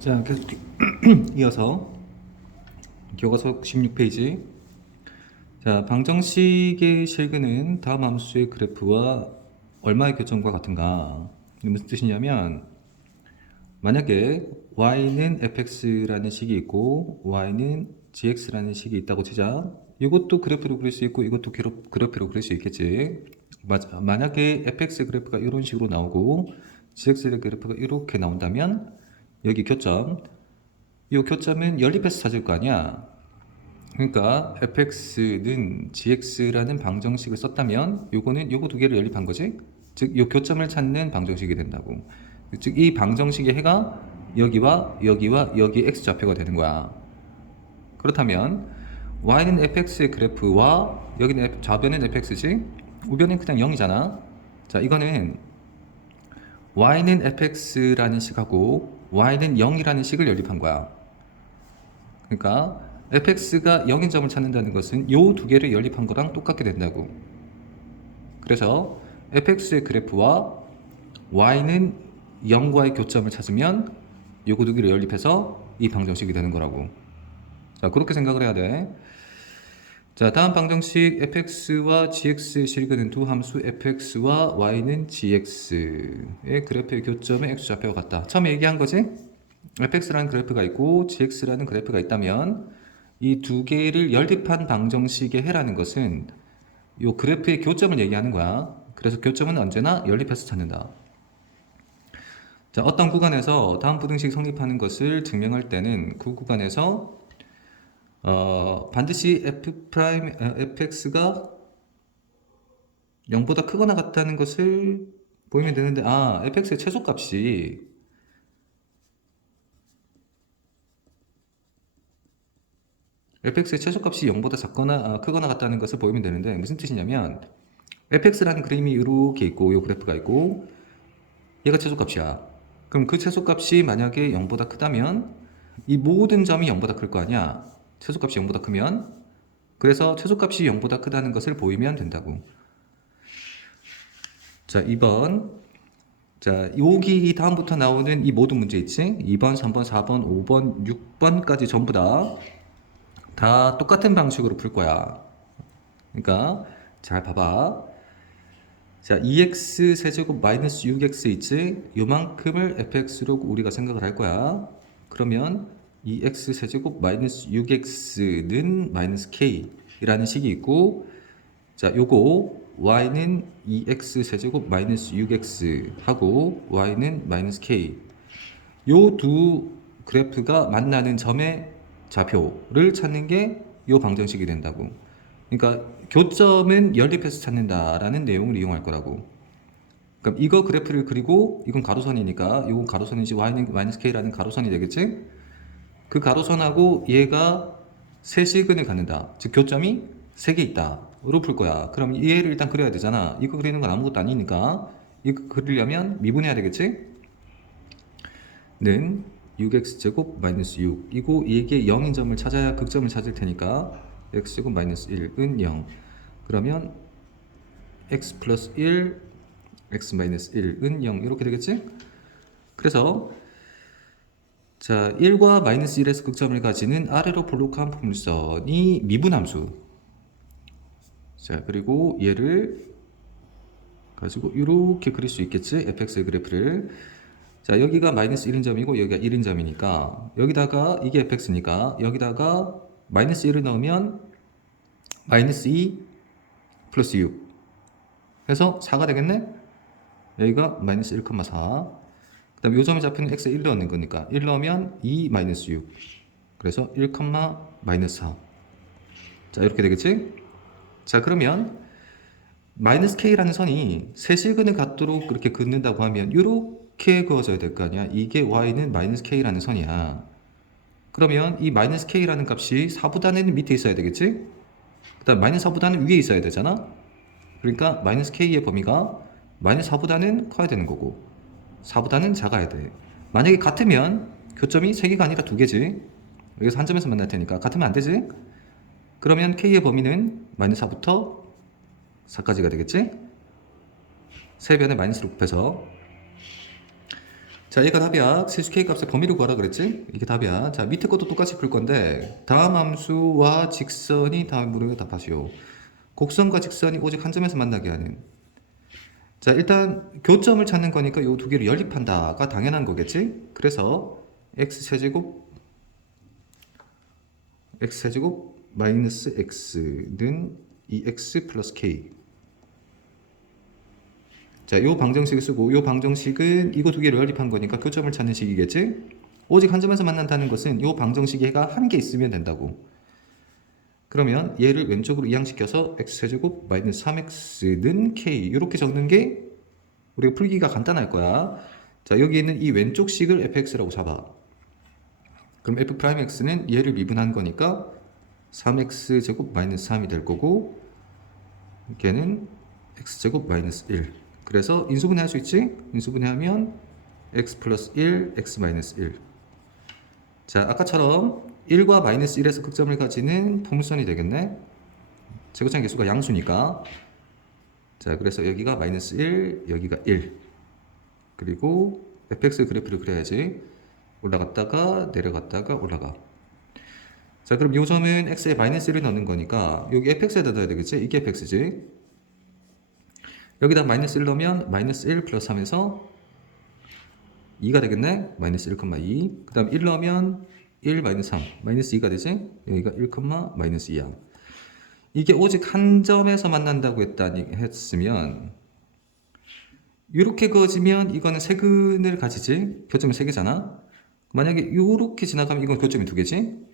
자, 계속 이어서 교과서 16페이지. 자, 방정식의 실근은 다음 함수의 그래프와 얼마의 교점과 같은가? 이게 무슨 뜻이냐면, 만약에 y는 fx라는 식이 있고 y는 gx라는 식이 있다고 치자. 이것도 그래프로 그릴 수 있고 이것도 그래프로 그릴 수 있겠지. 맞아. 만약에 fx 그래프가 이런 식으로 나오고 gx 그래프가 이렇게 나온다면 여기 교점, 이 교점은 연립해서 찾을 거 아니야. 그러니까 fx는 gx라는 방정식을 썼다면 요거는 요거 두 개를 연립한 거지. 즉 요 교점을 찾는 방정식이 된다고. 즉 이 방정식의 해가 여기와 여기와 여기 x좌표가 되는 거야. 그렇다면 y는 fx의 그래프와 여기는 좌변은 fx지, 우변은 그냥 0이잖아. 자, 이거는 y는 fx라는 식하고 y는 0이라는 식을 연립한 거야. 그러니까 fx가 0인 점을 찾는다는 것은 요 두 개를 연립한 거랑 똑같게 된다고. 그래서 fx의 그래프와 y는 0과의 교점을 찾으면 요거 두 개를 연립해서 이 방정식이 되는 거라고. 자, 그렇게 생각을 해야 돼. 자, 다음 방정식 fx와 gx의 실근은 두 함수 fx와 y는 gx의 그래프의 교점의 x좌표와 같다. 처음에 얘기한 거지? fx라는 그래프가 있고 gx라는 그래프가 있다면 이 두 개를 연립한 방정식의 해라는 것은 이 그래프의 교점을 얘기하는 거야. 그래서 교점은 언제나 연립해서 찾는다. 자, 어떤 구간에서 다음 부등식 성립하는 것을 증명할 때는 그 구간에서 반드시 fx가 0보다 크거나 같다는 것을 보이면 되는데, fx의 최소값이 fx의 최소값이 0보다 작거나 크거나 같다는 것을 보이면 되는데, 무슨 뜻이냐면 fx라는 그림이 이렇게 있고 이 그래프가 있고 얘가 최소값이야. 그럼 그 최소값이 만약에 0보다 크다면 이 모든 점이 0보다 클 거 아니야. 최소값이 0보다 크면. 그래서 최소값이 0보다 크다는 것을 보이면 된다고. 자, 2번. 자, 여기 이 다음부터 나오는 이 모든 문제 있지? 2번, 3번, 4번, 5번, 6번까지 전부 다 똑같은 방식으로 풀 거야. 그러니까 잘 봐봐. 자, 2x 세제곱 마이너스 6x 있지? 요만큼을 fx로 우리가 생각을 할 거야. 그러면 2x 세제곱 마이너스 6x는 마이너스 k이라는 식이 있고, 자, 요거 y는 2x 세제곱 마이너스 6x 하고 y는 마이너스 k. 요 두 그래프가 만나는 점의 좌표를 찾는 게 요 방정식이 된다고. 그러니까 교점은 연립해서 찾는다라는 내용을 이용할 거라고. 그럼 이거 그래프를 그리고 이건 가로선이니까 이건 가로선이지 y는 마이너스 k라는 가로선이 되겠지? 그 가로선하고 얘가 세시근을 갖는다. 즉 교점이 3개 있다로 풀 거야. 그럼 얘를 일단 그려야 되잖아. 이거 그리는 건 아무것도 아니니까 이거 그리려면 미분해야 되겠지? 는 6x제곱 마이너스 6 이고 이게 0인 점을 찾아야 극점을 찾을 테니까 x제곱 마이너스 1은 0. 그러면 x 플러스 1 x 마이너스 1은 0 이렇게 되겠지? 그래서 자, 1과 마이너스 1에서 극점을 가지는 아래로 볼록한 포물선이 미분함수. 자, 그리고 얘를 가지고 이렇게 그릴 수 있겠지? fx의 그래프를. 자, 여기가 마이너스 1인 점이고 여기가 1인 점이니까 여기다가 이게 fx니까 여기다가 마이너스 1을 넣으면 마이너스 2 플러스 6 해서 4가 되겠네? 여기가 마이너스 1,4. 그 다음에 요 점의 좌표는 x에 1 넣는 거니까 1 넣으면 2 마이너스 6. 그래서 1, 마이너스 4. 자, 이렇게 되겠지? 자, 그러면 마이너스 k라는 선이 세시근을 갖도록 그렇게 긋는다고 하면 이렇게 그어져야 될 거 아니야. 이게 y는 마이너스 k라는 선이야. 그러면 이 마이너스 k라는 값이 4보다는 밑에 있어야 되겠지? 그 다음 마이너스 4보다는 위에 있어야 되잖아? 그러니까 마이너스 k의 범위가 마이너스 4보다는 커야 되는 거고 4보다는 작아야 돼. 만약에 같으면 교점이 3개가 아니라 2개지. 여기서 한 점에서 만날 테니까 같으면 안 되지? 그러면 k의 범위는 마이너스 4부터 4까지가 되겠지? 세 변에 마이너스를 곱해서. 자, 얘가 답이야. 실수 k 값의 범위를 구하라 그랬지? 이게 답이야. 자, 밑에 것도 똑같이 풀 건데 다음 함수와 직선이 다음 물음에 답하시오. 곡선과 직선이 오직 한 점에서 만나게 하는. 자, 일단 교점을 찾는 거니까 요 두 개를 연립한다가 당연한 거겠지? 그래서 x제곱 마이너스 x는 2x 플러스 k. 자, 요 방정식을 쓰고 요 방정식은 이거 두 개를 연립한 거니까 교점을 찾는 식이겠지? 오직 한 점에서 만난다는 것은 요 방정식 얘가 한 개 있으면 된다고. 그러면 얘를 왼쪽으로 이항시켜서 x제곱 마이너스 3x는 k 이렇게 적는 게 우리가 풀기가 간단할 거야. 자, 여기 있는 이 왼쪽 식을 fx라고 잡아. 그럼 f'x는 얘를 미분한 거니까 3x제곱 마이너스 3이 될 거고 걔는 x제곱 마이너스 1. 그래서 인수분해 할 수 있지? 인수분해하면 x 플러스 1, x 마이너스 1. 자, 아까처럼 1과 마이너스 1에서 극점을 가지는 포물선이 되겠네. 제곱장 개수가 양수니까. 자, 그래서 여기가 마이너스 1, 여기가 1. 그리고 fx 그래프를 그려야지. 올라갔다가 내려갔다가 올라가. 자, 그럼 요 점은 x에 마이너스 1을 넣는 거니까 여기 fx에다 넣어야 되겠지? 이게 fx지. 여기다 마이너스 1 넣으면 마이너스 1 플러스 3에서 2가 되겠네? 마이너스 1,2. 그 다음 1 넣으면 1 마이너스 3. 마이너스 2가 되지? 여기가 1, 마이너스 2야. 이게 오직 한 점에서 만난다고 했으면 이렇게 그어지면 이거는 세근을 가지지? 교점이 3개잖아? 만약에 이렇게 지나가면 이건 교점이 2개지?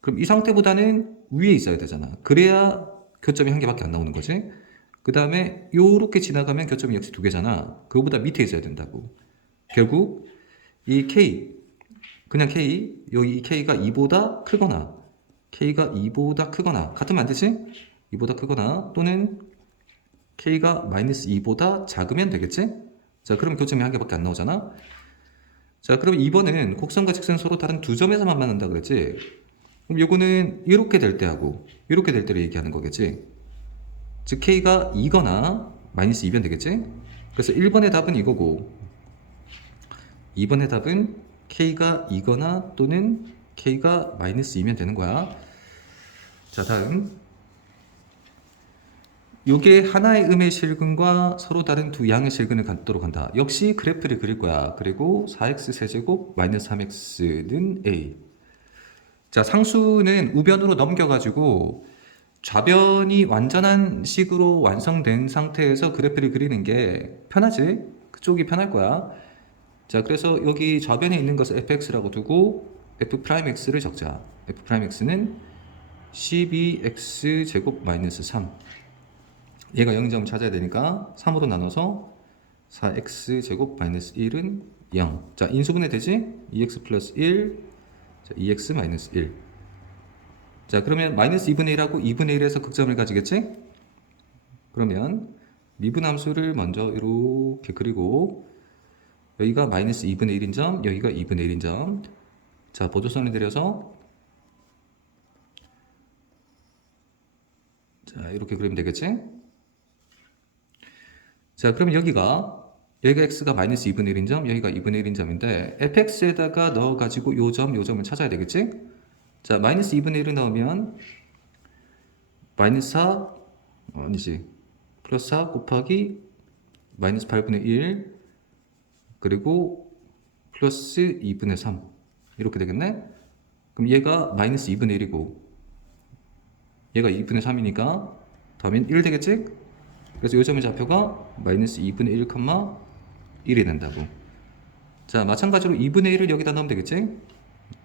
그럼 이 상태보다는 위에 있어야 되잖아. 그래야 교점이 1개밖에 안 나오는 거지? 그 다음에 이렇게 지나가면 교점이 역시 2개잖아. 그거보다 밑에 있어야 된다고. 결국 이 K, 그냥 K, 여기 이 K가 2보다 크거나 K가 2보다 크거나 같으면 안 되지? 2보다 크거나 또는 K가 마이너스 2보다 작으면 되겠지? 자, 그럼 교점이 1개밖에 안 나오잖아? 자, 그럼 2번은 곡선과 직선 서로 다른 두 점에서만 만난다 그랬지? 그럼 요거는 이렇게 될 때하고 이렇게 될 때를 얘기하는 거겠지? 즉 K가 2거나 마이너스 2면 되겠지? 그래서 1번의 답은 이거고 2번의 답은 K가 2거나 또는 K가 마이너스 2면 되는 거야. 자, 다음 요게 하나의 음의 실근과 서로 다른 두 양의 실근을 갖도록 한다. 역시 그래프를 그릴 거야. 그리고 4x 세제곱 마이너스 3x는 a. 자, 상수는 우변으로 넘겨가지고 좌변이 완전한 식으로 완성된 상태에서 그래프를 그리는 게 편하지? 그쪽이 편할 거야. 자, 그래서 여기 좌변에 있는 것을 fx라고 두고 f'x를 적자. f'x는 12x 제곱 마이너스 3. 얘가 0점 찾아야 되니까 3으로 나눠서 4x 제곱 마이너스 1은 0. 자, 인수분해 되지? 2x 플러스 1, 자, 2x 마이너스 1. 자, 그러면 마이너스 2분의 1하고 2분의 1에서 극점을 가지겠지? 그러면 미분함수를 먼저 이렇게 그리고 여기가 마이너스 2분의 1인 점, 여기가 2분의 1인 점. 자, 보조선을 들여서 자, 이렇게 그리면 되겠지? 자, 그럼 여기가 x가 마이너스 2분의 1인 점, 여기가 2분의 1인 점인데 fx에다가 넣어가지고 요 점, 요 점을 찾아야 되겠지? 자, 마이너스 2분의 1을 넣으면 마이너스 4, 아니지, 플러스 4 곱하기 마이너스 8분의 1 그리고 플러스 2분의 3 이렇게 되겠네? 그럼 얘가 마이너스 2분의 1이고 얘가 2분의 3이니까 더하면 1 되겠지? 그래서 요 점의 좌표가 마이너스 2분의 1, 1이 된다고. 자, 마찬가지로 2분의 1을 여기다 넣으면 되겠지?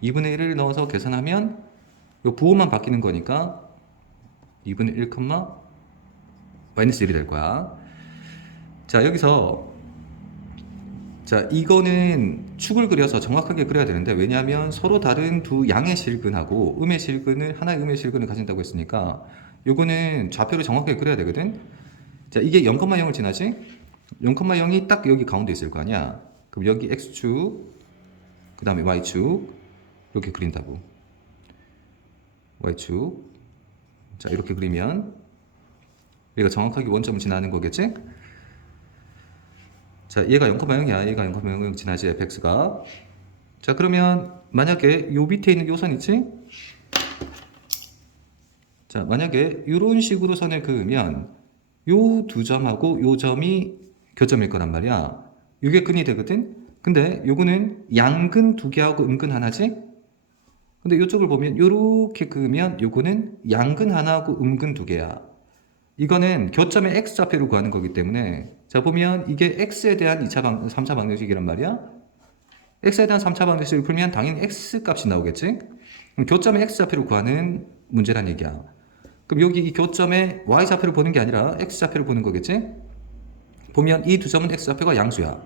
2분의 1을 넣어서 계산하면 요 부호만 바뀌는 거니까 2분의 1, 마이너스 1이 될 거야. 자, 여기서 자, 이거는 축을 그려서 정확하게 그려야 되는데 왜냐하면 서로 다른 두 양의 실근하고 음의 실근을 하나의 음의 실근을 가진다고 했으니까 요거는 좌표를 정확하게 그려야 되거든. 자, 이게 0,0을 지나지? 0,0이 딱 여기 가운데 있을 거 아니야. 그럼 여기 x축, 그 다음에 y축 이렇게 그린다고. y축. 자, 이렇게 그리면 얘가 정확하게 원점을 지나는 거겠지? 자, 얘가 0,0이야. 얘가 0,0 지나지 fx가. 자, 그러면 만약에 요 밑에 있는 요 선 있지? 자, 만약에 이런 식으로 선을 그으면 요 두 점하고 요 점이 교점일 거란 말이야. 요게 근이 되거든? 근데 요거는 양근 두 개하고 음근 하나지? 근데 요쪽을 보면 요렇게 그으면 요거는 양근 하나하고 음근 두 개야. 이거는 교점의 x좌표를 구하는 거기 때문에 자 보면 이게 x에 대한 3차 방정식이란 말이야. x에 대한 3차 방정식을 풀면 당연히 x 값이 나오겠지? 그럼 교점의 x좌표를 구하는 문제란 얘기야. 그럼 여기 이 교점의 y좌표를 보는 게 아니라 x좌표를 보는 거겠지? 보면 이 두 점은 x좌표가 양수야.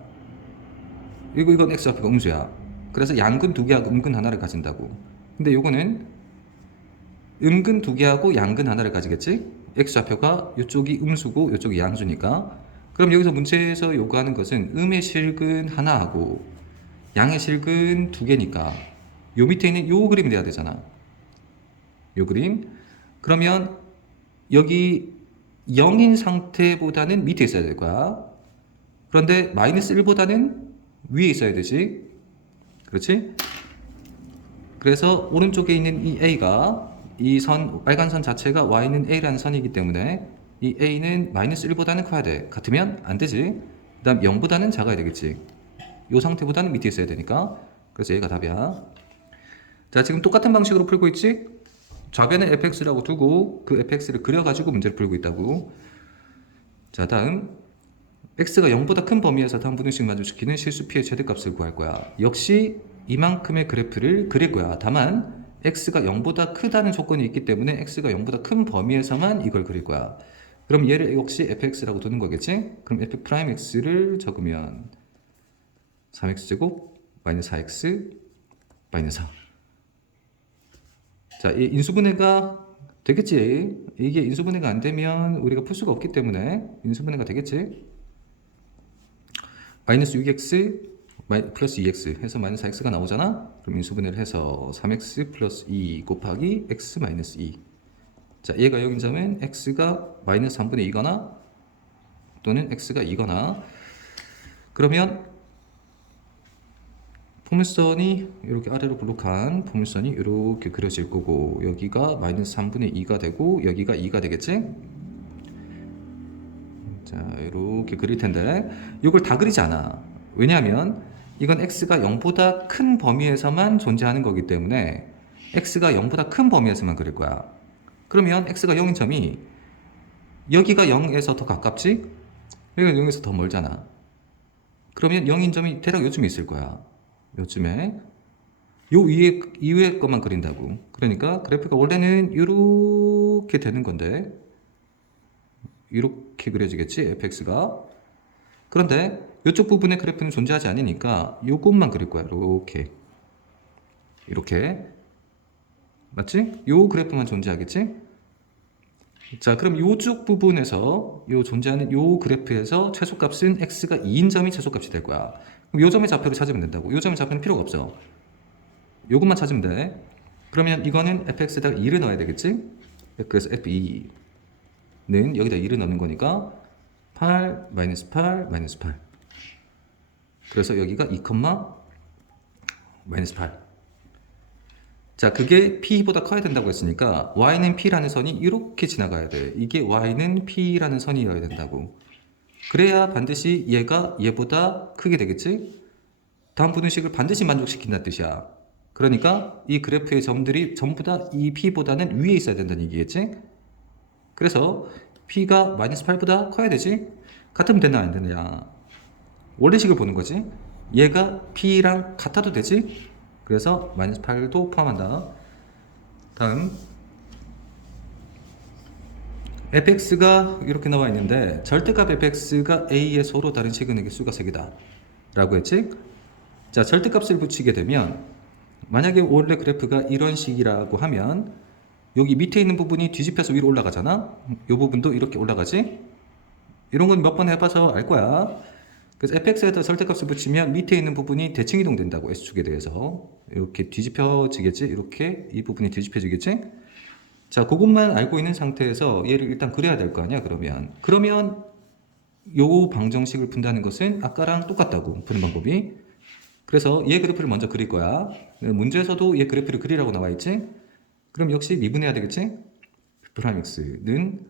이건 x좌표가 음수야. 그래서 양근 두 개하고 음근 하나를 가진다고. 근데 요거는 음근 두 개하고 양근 하나를 가지겠지? x좌표가 이쪽이 음수고 이쪽이 양수니까. 그럼 여기서 문제에서 요구하는 것은 음의 실근 하나하고 양의 실근 두 개니까 요 밑에 있는 요 그림이 돼야 되잖아. 요 그림. 그러면 여기 0인 상태보다는 밑에 있어야 될 거야. 그런데 마이너스 1보다는 위에 있어야 되지. 그렇지? 그래서 오른쪽에 있는 이 A가 이 선, 빨간 선 자체가 Y는 A라는 선이기 때문에 이 A는 마이너스 1보다는 커야 돼. 같으면 안 되지. 그 다음 0보다는 작아야 되겠지. 이 상태보다는 밑에 있어야 되니까. 그래서 얘가 답이야. 자, 지금 똑같은 방식으로 풀고 있지? 좌변에 fx라고 두고 그 fx를 그려가지고 문제를 풀고 있다고. 자, 다음 x가 0보다 큰 범위에서 다음 분수식 만족시키는 실수 p의 최대값을 구할 거야. 역시 이만큼의 그래프를 그릴 거야. 다만 x가 0보다 크다는 조건이 있기 때문에 x가 0보다 큰 범위에서만 이걸 그릴 거야. 그럼 얘를 역시 fx라고 두는 거겠지? 그럼 f'x를 적으면 3x제곱 마이너스 4x 마이너스 4. 자, 이 인수분해가 되겠지. 이게 인수분해가 안 되면 우리가 풀 수가 없기 때문에 인수분해가 되겠지. 마이너스 6x 플러스 2x 해서 마이너스 4x가 나오잖아. 그럼 인수분해를 해서 3x 플러스 2 곱하기 x 마이너스 2. 자, 얘가 0인 점은 x가 마이너스 3분의 2거나 또는 x가 2거나. 그러면 포물선이 이렇게 아래로 블록한 포물선이 이렇게 그려질 거고 여기가 마이너스 3분의 2가 되고 여기가 2가 되겠지? 자, 이렇게 그릴 텐데 이걸 다 그리지 않아. 왜냐하면 이건 x가 0보다 큰 범위에서만 존재하는 거기 때문에 x가 0보다 큰 범위에서만 그릴 거야. 그러면 x가 0인 점이 여기가 0에서 더 가깝지? 여기가 0에서 더 멀잖아. 그러면 0인 점이 대략 요쯤에 있을 거야. 요쯤에 요 위에 것만 그린다고. 그러니까 그래프가 원래는 이렇게 되는 건데 이렇게 그려지겠지 fx가. 그런데 이쪽 부분의 그래프는 존재하지 않으니까 요것만 그릴 거야. 이렇게 맞지? 요 그래프만 존재하겠지? 자, 그럼 요쪽 부분에서 요 존재하는 요 그래프에서 최소값은 x가 2인 점이 최소값이 될 거야. 그럼 요 점의 좌표를 찾으면 된다고. 요 점의 좌표는 필요가 없어. 요것만 찾으면 돼. 그러면 이거는 fx에다가 2를 넣어야 되겠지? 그래서 f2는 여기다 2를 넣는 거니까 8, 마이너스 8, 마이너스 8. 그래서 여기가 2, 마이너스 8. 자, 그게 P보다 커야 된다고 했으니까 Y는 P라는 선이 이렇게 지나가야 돼. 이게 Y는 P라는 선이어야 된다고. 그래야 반드시 얘가 얘보다 크게 되겠지? 다음 분수식을 반드시 만족시킨다는 뜻이야. 그러니까 이 그래프의 점들이 전부 다 이 P보다는 위에 있어야 된다는 얘기겠지? 그래서 P가 마이너스 8보다 커야 되지? 같으면 되나 안 되느냐? 원래식을 보는 거지. 얘가 P랑 같아도 되지? 그래서 마이너스 8도 포함한다. 다음 fx가 이렇게 나와 있는데 절대값 fx가 a의 서로 다른 시그널의 수가 3개다 라고 했지. 자, 절대값을 붙이게 되면 만약에 원래 그래프가 이런 식이라고 하면 여기 밑에 있는 부분이 뒤집혀서 위로 올라가잖아. 이 부분도 이렇게 올라가지. 이런 건 몇 번 해봐서 알 거야. 그래서 fx에다 절대값을 붙이면 밑에 있는 부분이 대칭 이동된다고. x축에 대해서 이렇게 뒤집혀지겠지. 이렇게 이 부분이 뒤집혀지겠지. 자, 그것만 알고 있는 상태에서 얘를 일단 그려야 될 거 아니야. 그러면 요 방정식을 푼다는 것은 아까랑 똑같다고 푸는 방법이. 그래서 얘 그래프를 먼저 그릴 거야. 문제에서도 얘 그래프를 그리라고 나와 있지. 그럼 역시 미분해야 되겠지. 프라임 x는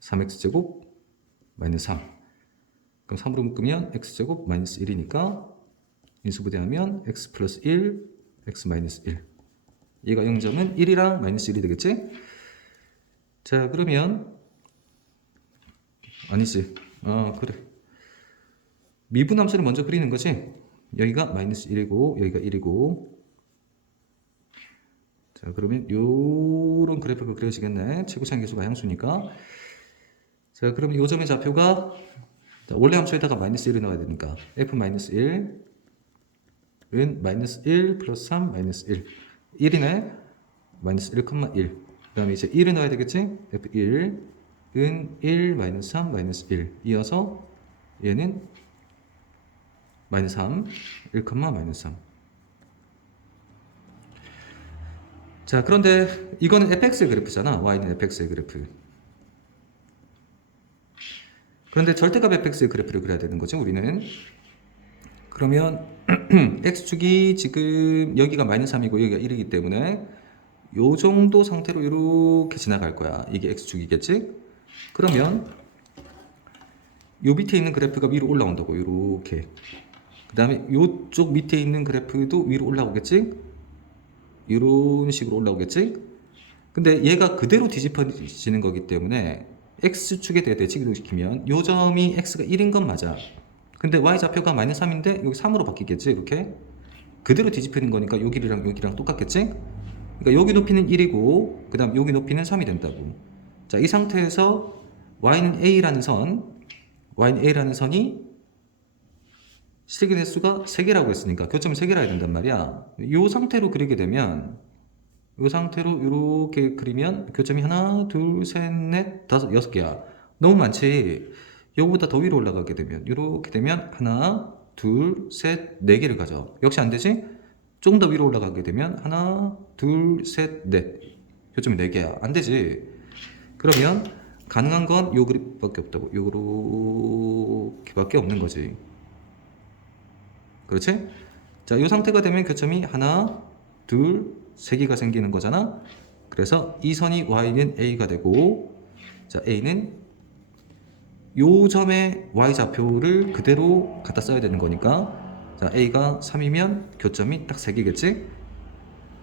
3x제곱 마이너스 3. 그럼 3으로 묶으면 x제곱 마이너스 1이니까 인수분해하면 x 플러스 1, x 마이너스 1. 얘가 0점은 1이랑 마이너스 1이 되겠지? 자, 그러면 아니지. 그래. 미분함수를 먼저 그리는 거지. 여기가 마이너스 1이고 여기가 1이고. 자, 그러면 요런 그래프가 그려지겠네. 최고차항 계수가 향수니까. 자, 그러면 요 점의 좌표가 원래 함수에다가 마이너스 1을 넣어야 되니까 f 마이너스 1은 마이너스 1 플러스 3 마이너스 1. 1이네. 마이너스 1,1. 그 다음에 이제 1을 넣어야 되겠지? f1은 1 마이너스 3 마이너스 1. 이어서 얘는 마이너스 3, 1, 마이너스 3. 자, 그런데 이거는 fx의 그래프잖아. y는 fx의 그래프. 그런데 절대값 fx의 그래프를 그려야 되는 거죠, 우리는. 그러면 x축이 지금 여기가 마이너스 3이고 여기가 1이기 때문에 요 정도 상태로 이렇게 지나갈 거야. 이게 x축이겠지? 그러면 요 밑에 있는 그래프가 위로 올라온다고, 이렇게. 그 다음에 요쪽 밑에 있는 그래프도 위로 올라오겠지? 이런 식으로 올라오겠지? 근데 얘가 그대로 뒤집어지는 거기 때문에 x축에 대해 대칭을 시키면 요 점이 x가 1인 건 맞아. 근데 y좌표가 마이너스 3인데 여기 3으로 바뀌겠지? 이렇게 그대로 뒤집히는 거니까 여기랑 여기랑 똑같겠지? 그러니까 여기 높이는 1이고 그 다음 여기 높이는 3이 된다고. 자, 이 상태에서 y는 a라는 선이 실긴 횟수가 3개라고 했으니까 교점이 3개라 해야 된단 말이야. 이 상태로 그리게 되면 이 상태로 이렇게 그리면 교점이 하나, 둘, 셋, 넷, 다섯, 6개야. 너무 많지? 요거보다 더 위로 올라가게 되면 이렇게 되면 하나, 둘, 셋, 4개를 가져. 역시 안 되지? 조금 더 위로 올라가게 되면 하나, 둘, 셋, 넷. 교점이 4개야. 안 되지? 그러면 가능한 건 요 그립밖에 없다고. 요렇게밖에 없는 거지. 그렇지? 자, 이 상태가 되면 교점이 하나, 둘, 3개가 생기는 거잖아. 그래서 이 선이 y는 a가 되고, 자, a는 요 점의 y좌표를 그대로 갖다 써야 되는 거니까, 자, a가 3이면 교점이 딱 3개겠지?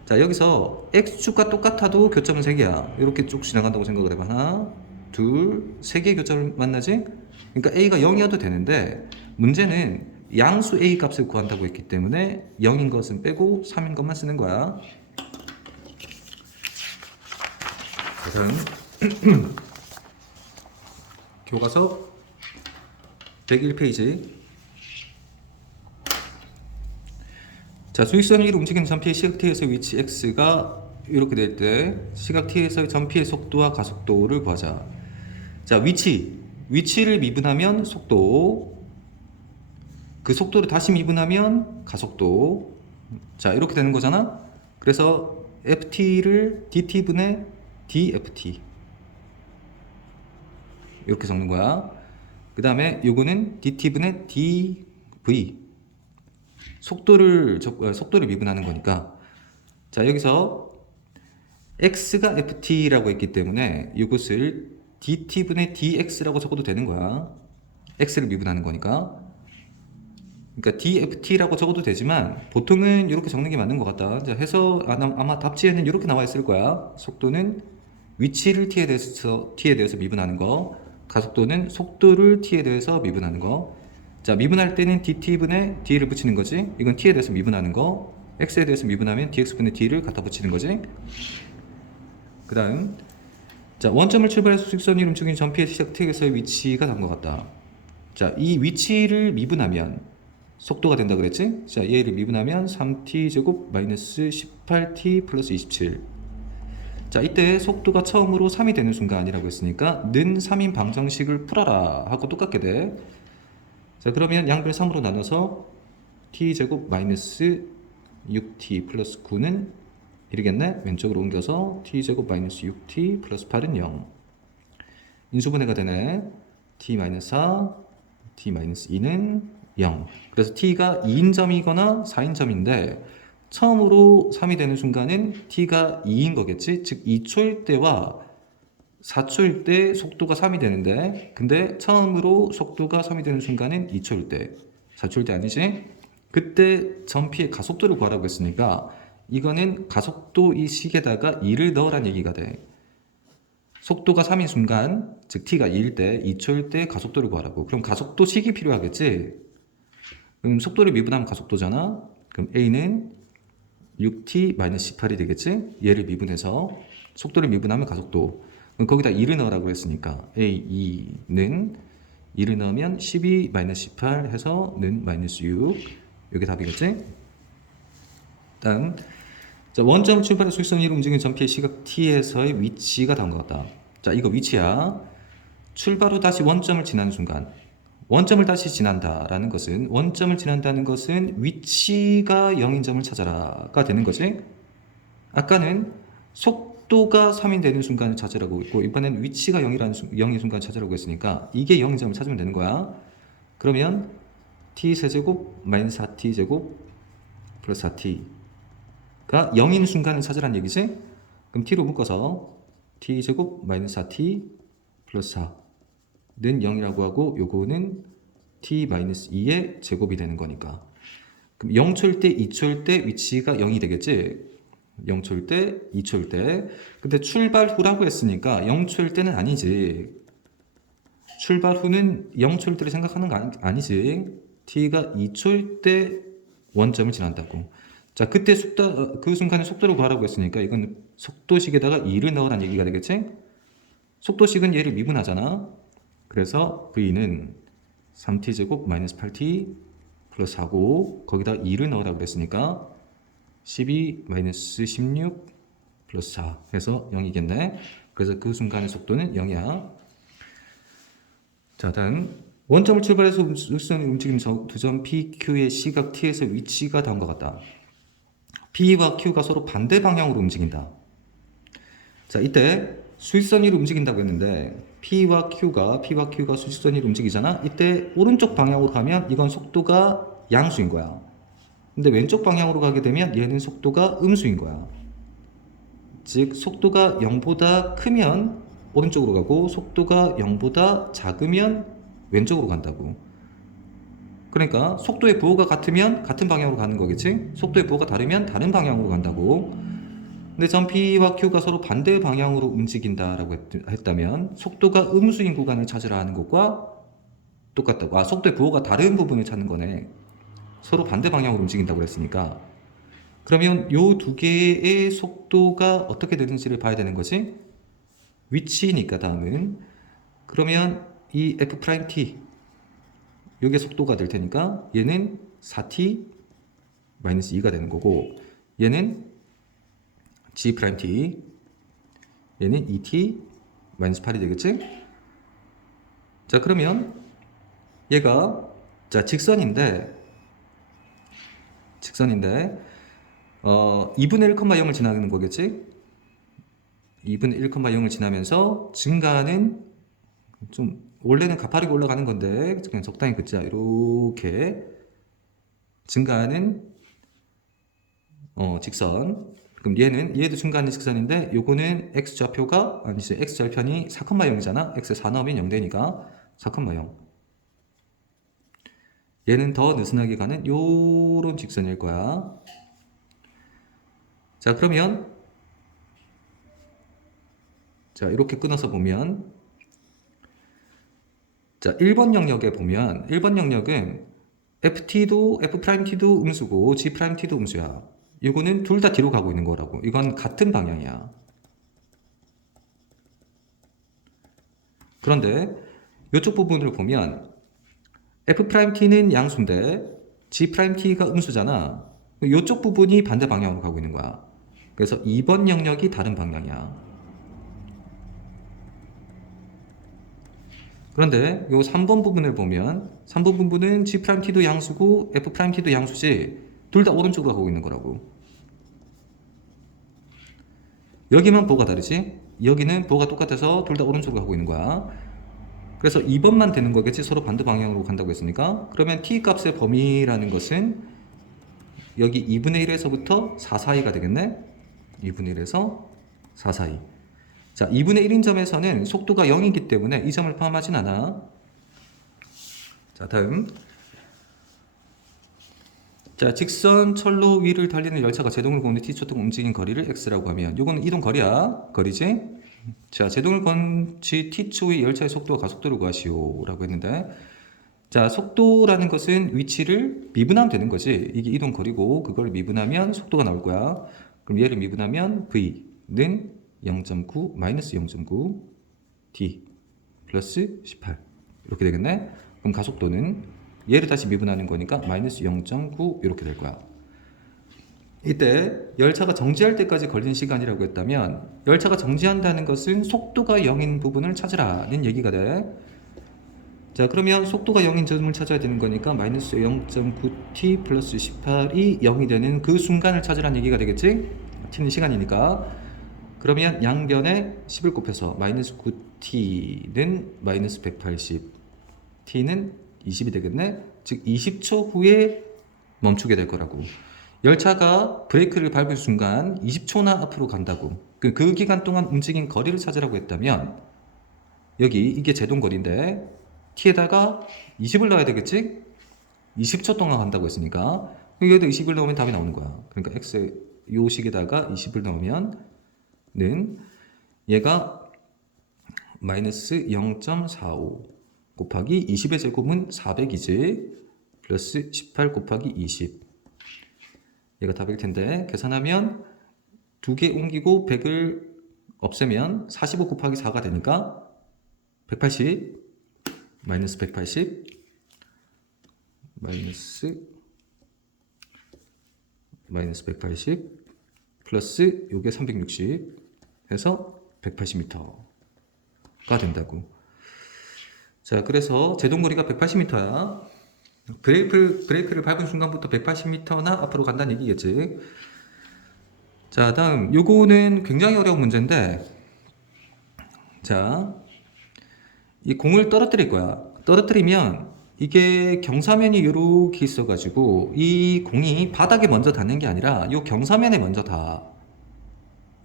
자, 여기서 x축과 똑같아도 교점은 3개야. 이렇게 쭉 지나간다고 생각을 해봐. 하나, 둘, 3개의 교점을 만나지? 그러니까 a가 0이어도 되는데, 문제는 양수 a 값을 구한다고 했기 때문에 0인 것은 빼고 3인 것만 쓰는 거야. 다음 교과서 101페이지. 자, 수직선 위로 움직이는 점피의 시각 t에서의 위치 x가 이렇게 될 때 시각 t에서의 점피의 속도와 가속도를 구하자. 자, 위치를 미분하면 속도, 그 속도를 다시 미분하면 가속도. 자, 이렇게 되는 거잖아. 그래서 ft를 dt분의 dft 이렇게 적는 거야. 그 다음에 요거는 dt분의 dv, 속도를 미분하는 거니까. 자, 여기서 x가 ft라고 했기 때문에 이것을 dt분의 dx라고 적어도 되는 거야. x를 미분하는 거니까. 그러니까 dft라고 적어도 되지만 보통은 이렇게 적는 게 맞는 것 같다. 자, 해서 아마 답지에는 이렇게 나와 있을 거야. 속도는 위치를 t에 대해서 미분하는 거, 가속도는 속도를 t에 대해서 미분하는 거. 자, 미분할 때는 dt분의 d를 붙이는 거지. 이건 t에 대해서 미분하는 거. x에 대해서 미분하면 dx분의 d를 갖다 붙이는 거지. 그 다음, 자, 원점을 출발해서 수직선 위로 움직이는 점피의 시작 t에서의 위치가 나온 것 같다. 자, 이 위치를 미분하면 속도가 된다 그랬지? 자, 얘를 미분하면 3t제곱 마이너스 18t 플러스 27. 자, 이때 속도가 처음으로 3이 되는 순간이라고 했으니까 는 3인 방정식을 풀어라 하고 똑같게 돼. 자, 그러면 양변을 3으로 나눠서 t제곱 마이너스 6t 플러스 9는 1이겠네? 왼쪽으로 옮겨서 t제곱 마이너스 6t 플러스 8은 0. 인수분해가 되네. t 마이너스 4 t-2는 0. 그래서 t가 2인 점이거나 4인 점인데 처음으로 3이 되는 순간은 t가 2인 거겠지? 즉 2초일 때와 4초일 때 속도가 3이 되는데 근데 처음으로 속도가 3이 되는 순간은 2초일 때 4초일 때 아니지? 그때 점피의 가속도를 구하라고 했으니까 이거는 가속도 이 식에다가 2를 넣으란 얘기가 돼. 속도가 3인 순간 즉 t가 2일 때 2초일 때 가속도를 구하라고. 그럼 가속도 식이 필요하겠지? 그럼 속도를 미분하면 가속도잖아. 그럼 a는 6t-18이 되겠지? 얘를 미분해서 속도를 미분하면 가속도. 그럼 거기다 2를 넣으라고 했으니까 a2는 2를 넣으면 12-18 해서 는 -6. 이게 답이겠지? 일단 자, 원점 출발의 수직선 위로 움직이는 점피의 시각 t에서의 위치가 다음과 같다. 자, 이거 위치야. 출발 후 다시 원점을 지나는 순간 원점을 다시 지난다라는 것은 원점을 지난다는 것은 위치가 0인 점을 찾아라가 되는 거지. 아까는 속도가 3인 되는 순간을 찾으라고 했고 이번엔 위치가 0인 순간을 찾으라고 했으니까 이게 0인 점을 찾으면 되는 거야. 그러면 t 세제곱 마이너스 4t 제곱 플러스 4t가 0인 순간을 찾으라는 얘기지. 그럼 t로 묶어서 t 제곱 마이너스 4t 플러스 4는 0이라고 하고 요거는 t-2의 제곱이 되는 거니까 그럼 0초일 때 2초일 때 위치가 0이 되겠지. 0초일 때 2초일 때 근데 출발 후라고 했으니까 0초일 때는 아니지. 출발 후는 0초일 때를 생각하는 거 아니지. t가 2초일 때 원점을 지난다고. 자, 그때 그 순간에 속도를 구하라고 했으니까 이건 속도식에다가 2를 넣으란 얘기가 되겠지. 속도식은 얘를 미분하잖아. 그래서 v는 3t제곱 마이너스 8t 플러스 4고 거기다 2를 넣으라고 그랬으니까 12 마이너스 16 플러스 4 해서 0이겠네. 그래서 그 순간의 속도는 0이야. 자, 다음 원점을 출발해서 일선을 움직이는 두 점 PQ의 시각 T에서 위치가 다음과 같다. P와 Q가 서로 반대 방향으로 움직인다. 자, 이때 수직선 위로 움직인다고 했는데 P와 Q가 수직선 위로 움직이잖아. 이때 오른쪽 방향으로 가면 이건 속도가 양수인 거야. 근데 왼쪽 방향으로 가게 되면 얘는 속도가 음수인 거야. 즉 속도가 0보다 크면 오른쪽으로 가고 속도가 0보다 작으면 왼쪽으로 간다고. 그러니까 속도의 부호가 같으면 같은 방향으로 가는 거겠지. 속도의 부호가 다르면 다른 방향으로 간다고. 근데 점 P와 Q가 서로 반대 방향으로 움직인다라고 했다면 속도가 음수인 구간을 찾으라 하는 것과 똑같다고. 아, 속도의 부호가 다른 부분을 찾는 거네. 서로 반대 방향으로 움직인다고 그랬으니까. 그러면 요 두 개의 속도가 어떻게 되는지를 봐야 되는 거지. 위치니까 다음은. 그러면 이 F'T 요게 속도가 될 테니까 얘는 4t 마이너스 2가 되는 거고 얘는 G'T 얘는 2t 마이너스 8이 되겠지? 자, 그러면 얘가 자 직선인데 2분의 1,0을 지나는 거겠지? 2분의 1,0을 지나면서 증가하는 좀 원래는 가파르게 올라가는 건데 그냥 적당히 긋자. 이렇게 증가하는 직선. 그럼 얘도 증가하는 직선인데 요거는 x좌표가 아니지 x절편이 4,0이잖아. x 4 넣으면 0 되니까 4,0. 얘는 더 느슨하게 가는 요런 직선일 거야. 자, 그러면 자, 이렇게 끊어서 보면 자, 1번 영역에 보면 1번 영역은 F'T도 음수고 G'T도 음수야. 이거는 둘 다 뒤로 가고 있는 거라고. 이건 같은 방향이야. 그런데 이쪽 부분을 보면 F'T는 양수인데 G'T가 음수잖아. 이쪽 부분이 반대 방향으로 가고 있는 거야. 그래서 2번 영역이 다른 방향이야. 그런데 요 3번 부분을 보면 3번 부분은 G'T도 양수고 F'T도 양수지 둘 다 오른쪽으로 가고 있는 거라고. 여기만 부호가 다르지? 여기는 부호가 똑같아서 둘 다 오른쪽으로 가고 있는 거야. 그래서 2번만 되는 거겠지. 서로 반대 방향으로 간다고 했으니까. 그러면 t 값의 범위라는 것은 여기 2분의 1에서부터 4 사이가 되겠네. 2분의 1에서 4 사이. 자, 2분의 1인 점에서는 속도가 0이기 때문에 이 점을 포함하진 않아. 자, 다음. 자, 직선 철로 위를 달리는 열차가 제동을 거는 t초 동안 움직인 거리를 x라고 하면 요거는 이동 거리야. 거리지? 자, 제동을 건 t초의 열차의 속도와 가속도를 구하시오 라고 했는데, 자, 속도라는 것은 위치를 미분하면 되는 거지. 이게 이동 거리고 그걸 미분하면 속도가 나올 거야. 그럼 얘를 미분하면 v는 0.9 마이너스 0.9 t 플러스 18 이렇게 되겠네. 그럼 가속도는 얘를 다시 미분하는 거니까 마이너스 0.9 이렇게 될 거야. 이때 열차가 정지할 때까지 걸린 시간이라고 했다면, 열차가 정지한다는 것은 속도가 0인 부분을 찾으라는 얘기가 돼. 자, 그러면 속도가 0인 점을 찾아야 되는 거니까 마이너스 0.9t 플러스 18이 0이 되는 그 순간을 찾으라는 얘기가 되겠지? t는 시간이니까. 그러면 양변에 10을 곱해서 마이너스 9t는 마이너스 180, t는 20이 되겠네? 즉 20초 후에 멈추게 될 거라고. 열차가 브레이크를 밟을 순간 20초나 앞으로 간다고. 그 기간 동안 움직인 거리를 찾으라고 했다면, 여기 이게 제동거리인데 t에다가 20을 넣어야 되겠지? 20초 동안 간다고 했으니까 여기에다 20을 넣으면 답이 나오는 거야. 그러니까 x 요 식에다가 20을 넣으면은 얘가 마이너스 0.45 곱하기 20의 제곱은 400이지 플러스 18 곱하기 20, 얘가 답일 텐데 계산하면 두 개 옮기고 100을 없애면 45 곱하기 4가 되니까 180 마이너스 180 마이너스 180 플러스 요게 360 해서 180m가 된다고. 자, 그래서 제동거리가 180m야. 브레이크를 밟은 순간부터 180m나 앞으로 간다는 얘기겠지. 자, 다음 요거는 굉장히 어려운 문제인데, 자, 이 공을 떨어뜨릴 거야. 떨어뜨리면 이게 경사면이 이렇게 있어가지고 이 공이 바닥에 먼저 닿는 게 아니라 요 경사면에 먼저 닿아.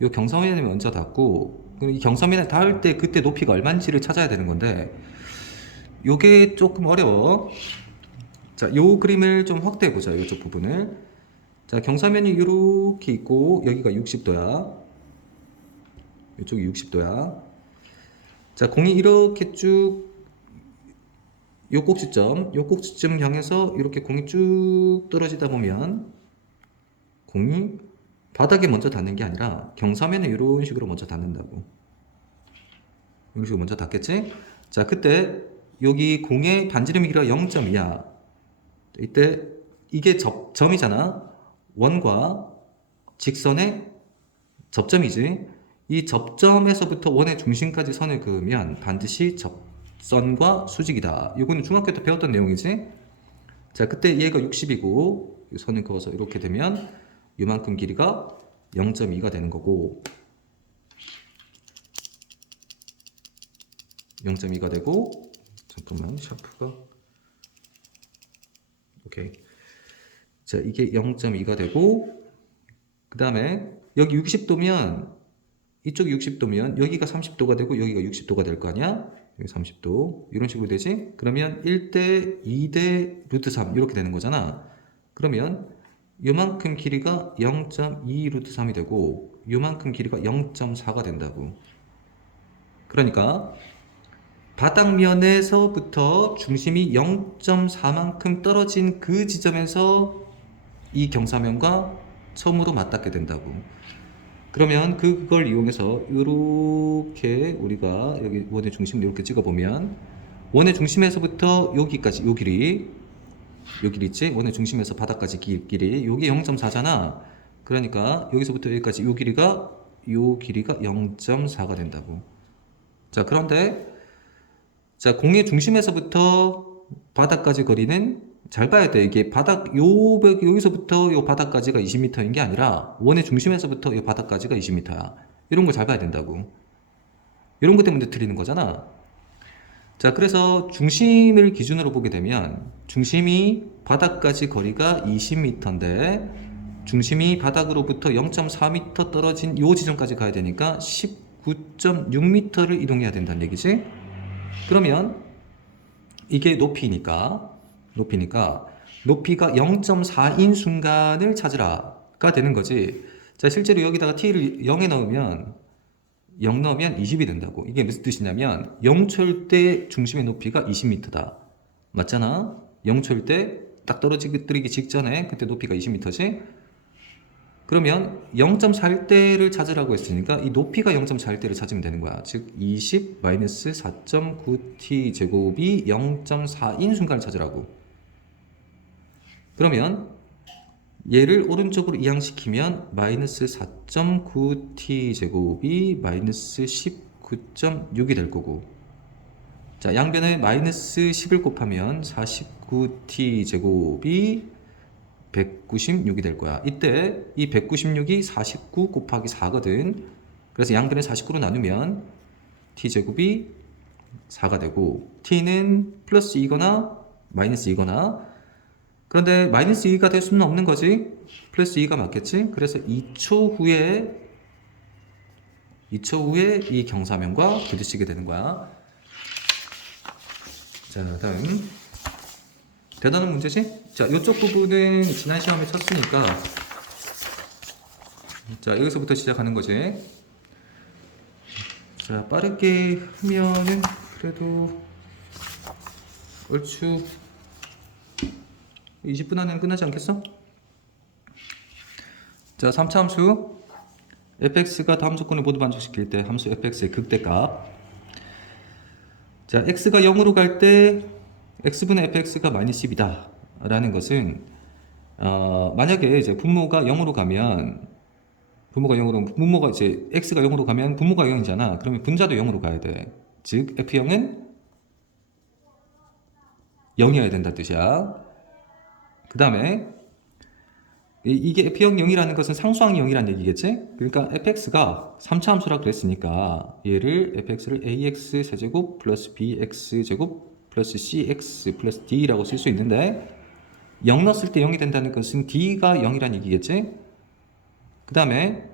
요 경사면에 먼저 닿고, 이 경사면에 닿을 때 그때 높이가 얼마인지를 찾아야 되는 건데 요게 조금 어려워. 자, 요 그림을 좀 확대해 보자. 이쪽 부분을. 자, 경사면이 이렇게 있고 여기가 60도야. 이쪽이 60도야. 자, 공이 이렇게 쭉 요 꼭지점 향해서 이렇게 공이 쭉 떨어지다 보면 공이 바닥에 먼저 닿는 게 아니라 경사면에 이런 식으로 먼저 닿는다고. 이런 식으로 먼저 닿겠지? 자, 그때 여기 공의 반지름의 길이가 0.2야. 이때 이게 점이잖아. 원과 직선의 접점이지. 이 접점에서부터 원의 중심까지 선을 그으면 반드시 접선과 수직이다. 이거는 중학교 때 배웠던 내용이지. 자, 그때 얘가 60이고 선을 그어서 이렇게 되면 이만큼 길이가 0.2가 되는 거고, 0.2가 되고, 잠깐만 샤프가 오케이. 자, 이게 0.2가 되고, 그 다음에 여기 60도면 이쪽이 60도면 여기가 30도가 되고 여기가 60도가 될 거 아니야? 여기 30도 이런 식으로 되지? 그러면 1대 2대 루트 3 이렇게 되는 거잖아. 그러면 요만큼 길이가 0.2 루트 3이 되고 요만큼 길이가 0.4가 된다고. 그러니까 바닥면에서부터 중심이 0.4만큼 떨어진 그 지점에서 이 경사면과 처음으로 맞닿게 된다고. 그러면 그걸 이용해서 이렇게 우리가 여기 원의 중심을 이렇게 찍어보면 원의 중심에서부터 여기까지 요 길이 있지? 원의 중심에서 바닥까지 길이 요게 0.4잖아. 그러니까 여기서부터 여기까지 요 길이가 0.4가 된다고. 자, 그런데 자, 공의 중심에서부터 바닥까지 거리는 잘 봐야 돼. 이게 여기서부터 요 바닥까지가 20m인 게 아니라 원의 중심에서부터 요 바닥까지가 20m야. 이런 걸 잘 봐야 된다고. 이런 것 때문에 틀리는 거잖아. 자, 그래서 중심을 기준으로 보게 되면 중심이 바닥까지 거리가 20m인데 중심이 바닥으로부터 0.4m 떨어진 요 지점까지 가야 되니까 19.6m를 이동해야 된다는 얘기지. 그러면 이게 높이니까 높이가 0.4인 순간을 찾으라가 되는 거지. 자, 실제로 여기다가 t를 0에 넣으면 0 넣으면 20이 된다고. 이게 무슨 뜻이냐면 0초일 때 중심의 높이가 20m다. 맞잖아? 0초일 때 딱 떨어지기 직전에 그때 높이가 20m지? 그러면 0.4일 때를 찾으라고 했으니까 이 높이가 0.4일 때를 찾으면 되는 거야. 즉 20 마이너스 4.9t 제곱이 0.4인 순간을 찾으라고. 그러면 얘를 오른쪽으로 이항시키면 마이너스 4.9t 제곱이 마이너스 19.6이 될 거고, 자, 양변에 마이너스 10을 곱하면 49t 제곱이 196이 될 거야. 이때 이 196이 49 곱하기 4거든. 그래서 양변에 49로 나누면 t 제곱이 4가 되고, t는 플러스 2거나 마이너스 2거나, 그런데 마이너스 2가 될 수는 없는 거지. 플러스 2가 맞겠지. 그래서 2초 후에 이 경사면과 부딪히게 되는 거야. 자, 다음 대단한 문제지? 자, 이쪽 부분은 지난 시험에 쳤으니까, 자, 여기서부터 시작하는 거지. 자, 빠르게 하면은 그래도 얼추 20분 안에는 끝나지 않겠어? 자, 3차 함수 fx가 다음 조건을 모두 만족시킬 때 함수 fx의 극대값. 자, x가 0으로 갈 때 x분의 fx가 마이너스 10이다 라는 것은 만약에 이제 분모가 0으로 가면 분모가 이제 x가 0으로 가면 분모가 0이잖아. 그러면 분자도 0으로 가야 돼. 즉 f0은 0이어야 된다는 뜻이야. 그 다음에 이게 f형 0이라는 것은 상수항이 0이라는 얘기겠지? 그러니까 fx가 3차 함수라 그랬으니까 얘를 fx를 ax 세제곱 플러스 bx 제곱 플러스 cx 플러스 d라고 쓸 수 있는데, 0 넣었을 때 0이 된다는 것은 d가 0이라는 얘기겠지? 그 다음에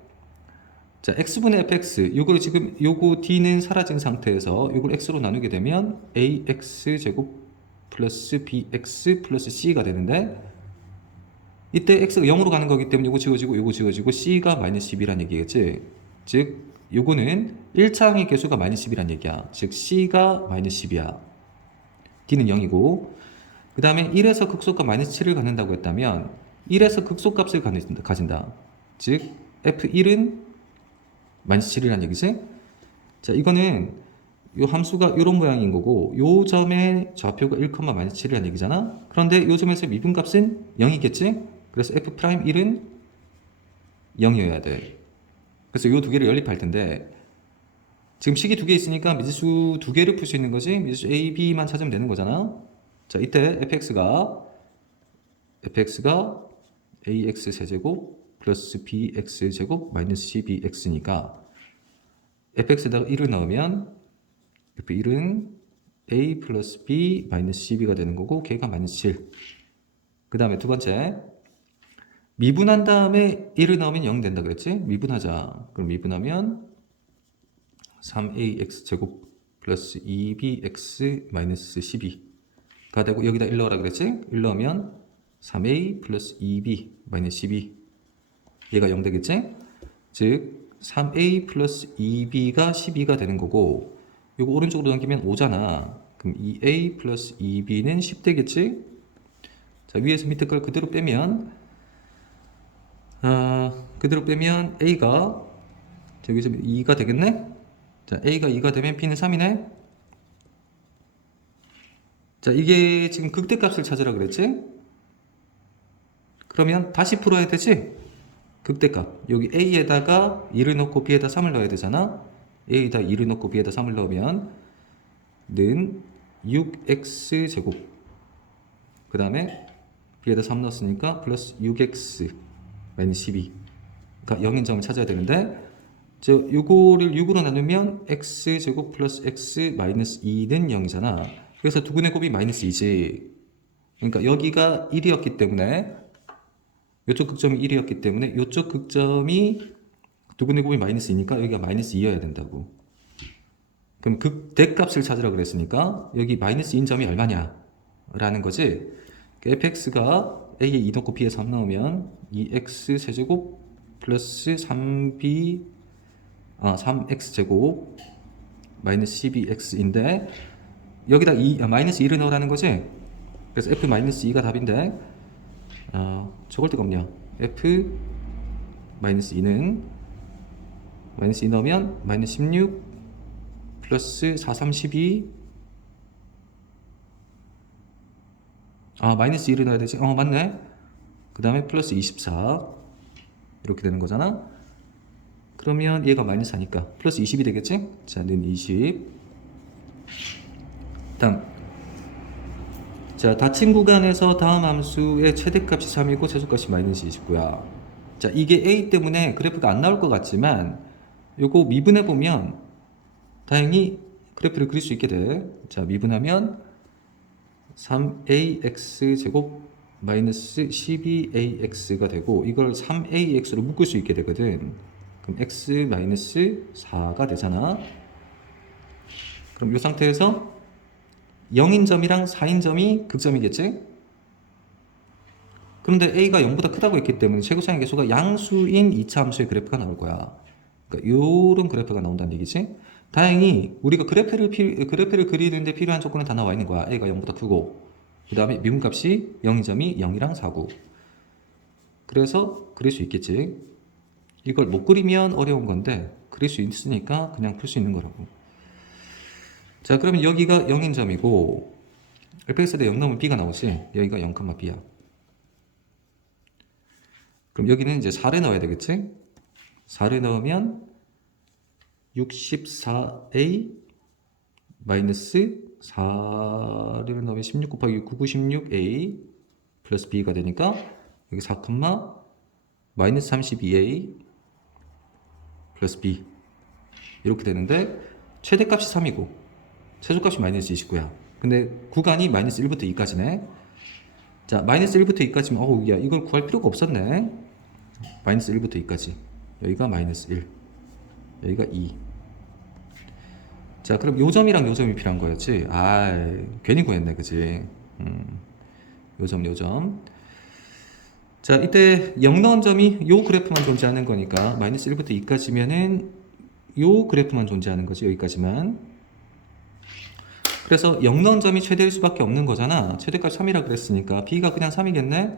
자, x분의 fx, 요거 d는 사라진 상태에서 요걸 x로 나누게 되면 ax 제곱 플러스 bx 플러스 c가 되는데, 이때 x가 0으로 가는 거기 때문에 요거 지워지고 c가 마이너스 10이란 얘기겠지. 즉 요거는 1차항의 개수가 마이너스 10이란 얘기야. 즉 c가 마이너스 10이야. d는 0이고, 그 다음에 1에서 극소값 마이너스 7을 갖는다고 했다면 1에서 극소값을 가진다. 즉 f1은 마이너스 7이란 얘기지. 자, 이거는 요 함수가 이런 모양인 거고, 요 점의 좌표가 1, 마이너스 7이란 얘기잖아. 그런데 요 점에서 미분값은 0이겠지. 그래서 f'1은 0이어야 돼. 그래서 요 두 개를 연립할 텐데, 지금 식이 두 개 있으니까 미지수 두 개를 풀 수 있는 거지. 미지수 a, b만 찾으면 되는 거잖아. 자, 이때 fx가 ax 세제곱 플러스 bx 제곱 마이너스 12x니까 fx에다가 1을 넣으면 f1은 a 플러스 b 마이너스 12가 되는 거고, 걔가 마이너스 7. 그 다음에 두 번째, 미분한 다음에 1을 넣으면 0 된다 그랬지? 미분하자. 그럼 미분하면 3ax 제곱 플러스 2bx 마이너스 12가 되고, 여기다 1 넣으라 그랬지? 1 넣으면 3a 플러스 2b 마이너스 12, 얘가 0 되겠지? 즉 3a 플러스 2b가 12가 되는 거고, 이거 오른쪽으로 넘기면 5잖아. 그럼 2a 플러스 2b는 10 되겠지? 자, 위에서 밑에 걸 그대로 빼면 a가 저기서 2가 되겠네? 자, a가 2가 되면 b는 3이네? 자, 이게 지금 극대값을 찾으라 그랬지? 그러면 다시 풀어야 되지? 극대값. 여기 a에다가 2를 넣고 b에다 3을 넣어야 되잖아? a에다 2를 넣고 b에다 3을 넣으면 는 6x 제곱, 그 다음에 b에다 3 넣었으니까 플러스 6x 마이너스 12, 그러니까 0인 점을 찾아야 되는데, 요거를 6으로 나누면 x제곱 플러스 x 마이너스 2는 0이잖아. 그래서 두근의 곱이 마이너스 2지. 그러니까 여기가 1이었기 때문에 이쪽 극점이 1이었기 때문에 이쪽 극점이 두근의 곱이 마이너스이니까 여기가 마이너스 2여야 된다고. 그럼 대값을 찾으라 그랬으니까 여기 마이너스 2인 점이 얼마냐 라는 거지. fx가 a에 2 넣고 b에 3 넣으면 2x 세제곱 플러스 3x 제곱 마이너스 12x인데 여기다 마이너스 2를 넣으라는 거지. 그래서 f 마이너스 2가 답인데 적을 데가 없냐. f 마이너스 2는 마이너스 2 넣으면 마이너스 16 플러스 4, 3, 12 마이너스 2를 넣어야 되지? 맞네. 그 다음에 플러스 24 이렇게 되는 거잖아. 그러면 얘가 마이너스 하니까 플러스 20이 되겠지? 자, 는 20. 다음. 자, 닫힌 구간에서 다음 함수의 최대값이 3이고 최소값이 마이너스 29야. 자, 이게 a 때문에 그래프가 안 나올 것 같지만 요거 미분해 보면 다행히 그래프를 그릴 수 있게 돼. 자, 미분하면 3ax 제곱 마이너스 12ax가 되고 이걸 3ax로 묶을 수 있게 되거든. 그럼 x 마이너스 4가 되잖아. 그럼 이 상태에서 0인 점이랑 4인 점이 극점이겠지? 그런데 a가 0보다 크다고 했기 때문에 최고차의 계수가 양수인 2차 함수의 그래프가 나올 거야. 그러니까 요런 그래프가 나온다는 얘기지. 다행히 우리가 그래프를 그리는데 필요한 조건은 다 나와 있는 거야. a가 0보다 크고 그 다음에 미분값이 0인 점이 0이랑 4고. 그래서 그릴 수 있겠지. 이걸 못 그리면 어려운 건데 그릴 수 있으니까 그냥 풀 수 있는 거라고. 자, 그러면 여기가 0인 점이고 fx에 0 넣으면 b가 나오지. 여기가 0, b야. 그럼 여기는 이제 4를 넣어야 되겠지? 4를 넣으면 64a 마이너스 4를 넣으면 16 곱하기 9, 96a 플러스 b가 되니까 여기 4, 마이너스 32a 플러스 b 이렇게 되는데 최대값이 3이고 최소값이 마이너스 29야. 근데 구간이 마이너스 1부터 2까지네. 자, 마이너스 1부터 2까지면 야, 이걸 구할 필요가 없었네. 마이너스 1부터 2까지. 여기가 마이너스 1. 여기가 2. 자, 그럼 요 점이랑 요 점이 필요한 거였지. 괜히 구했네, 그지? 요 점, 요 점. 자, 이때 0 넣은 점이 요 그래프만 존재하는 거니까 마이너스 1부터 2까지면은 요 그래프만 존재하는 거지. 여기까지만. 그래서 0 넣은 점이 최대일 수밖에 없는 거잖아. 최대값 3이라 그랬으니까 b가 그냥 3이겠네.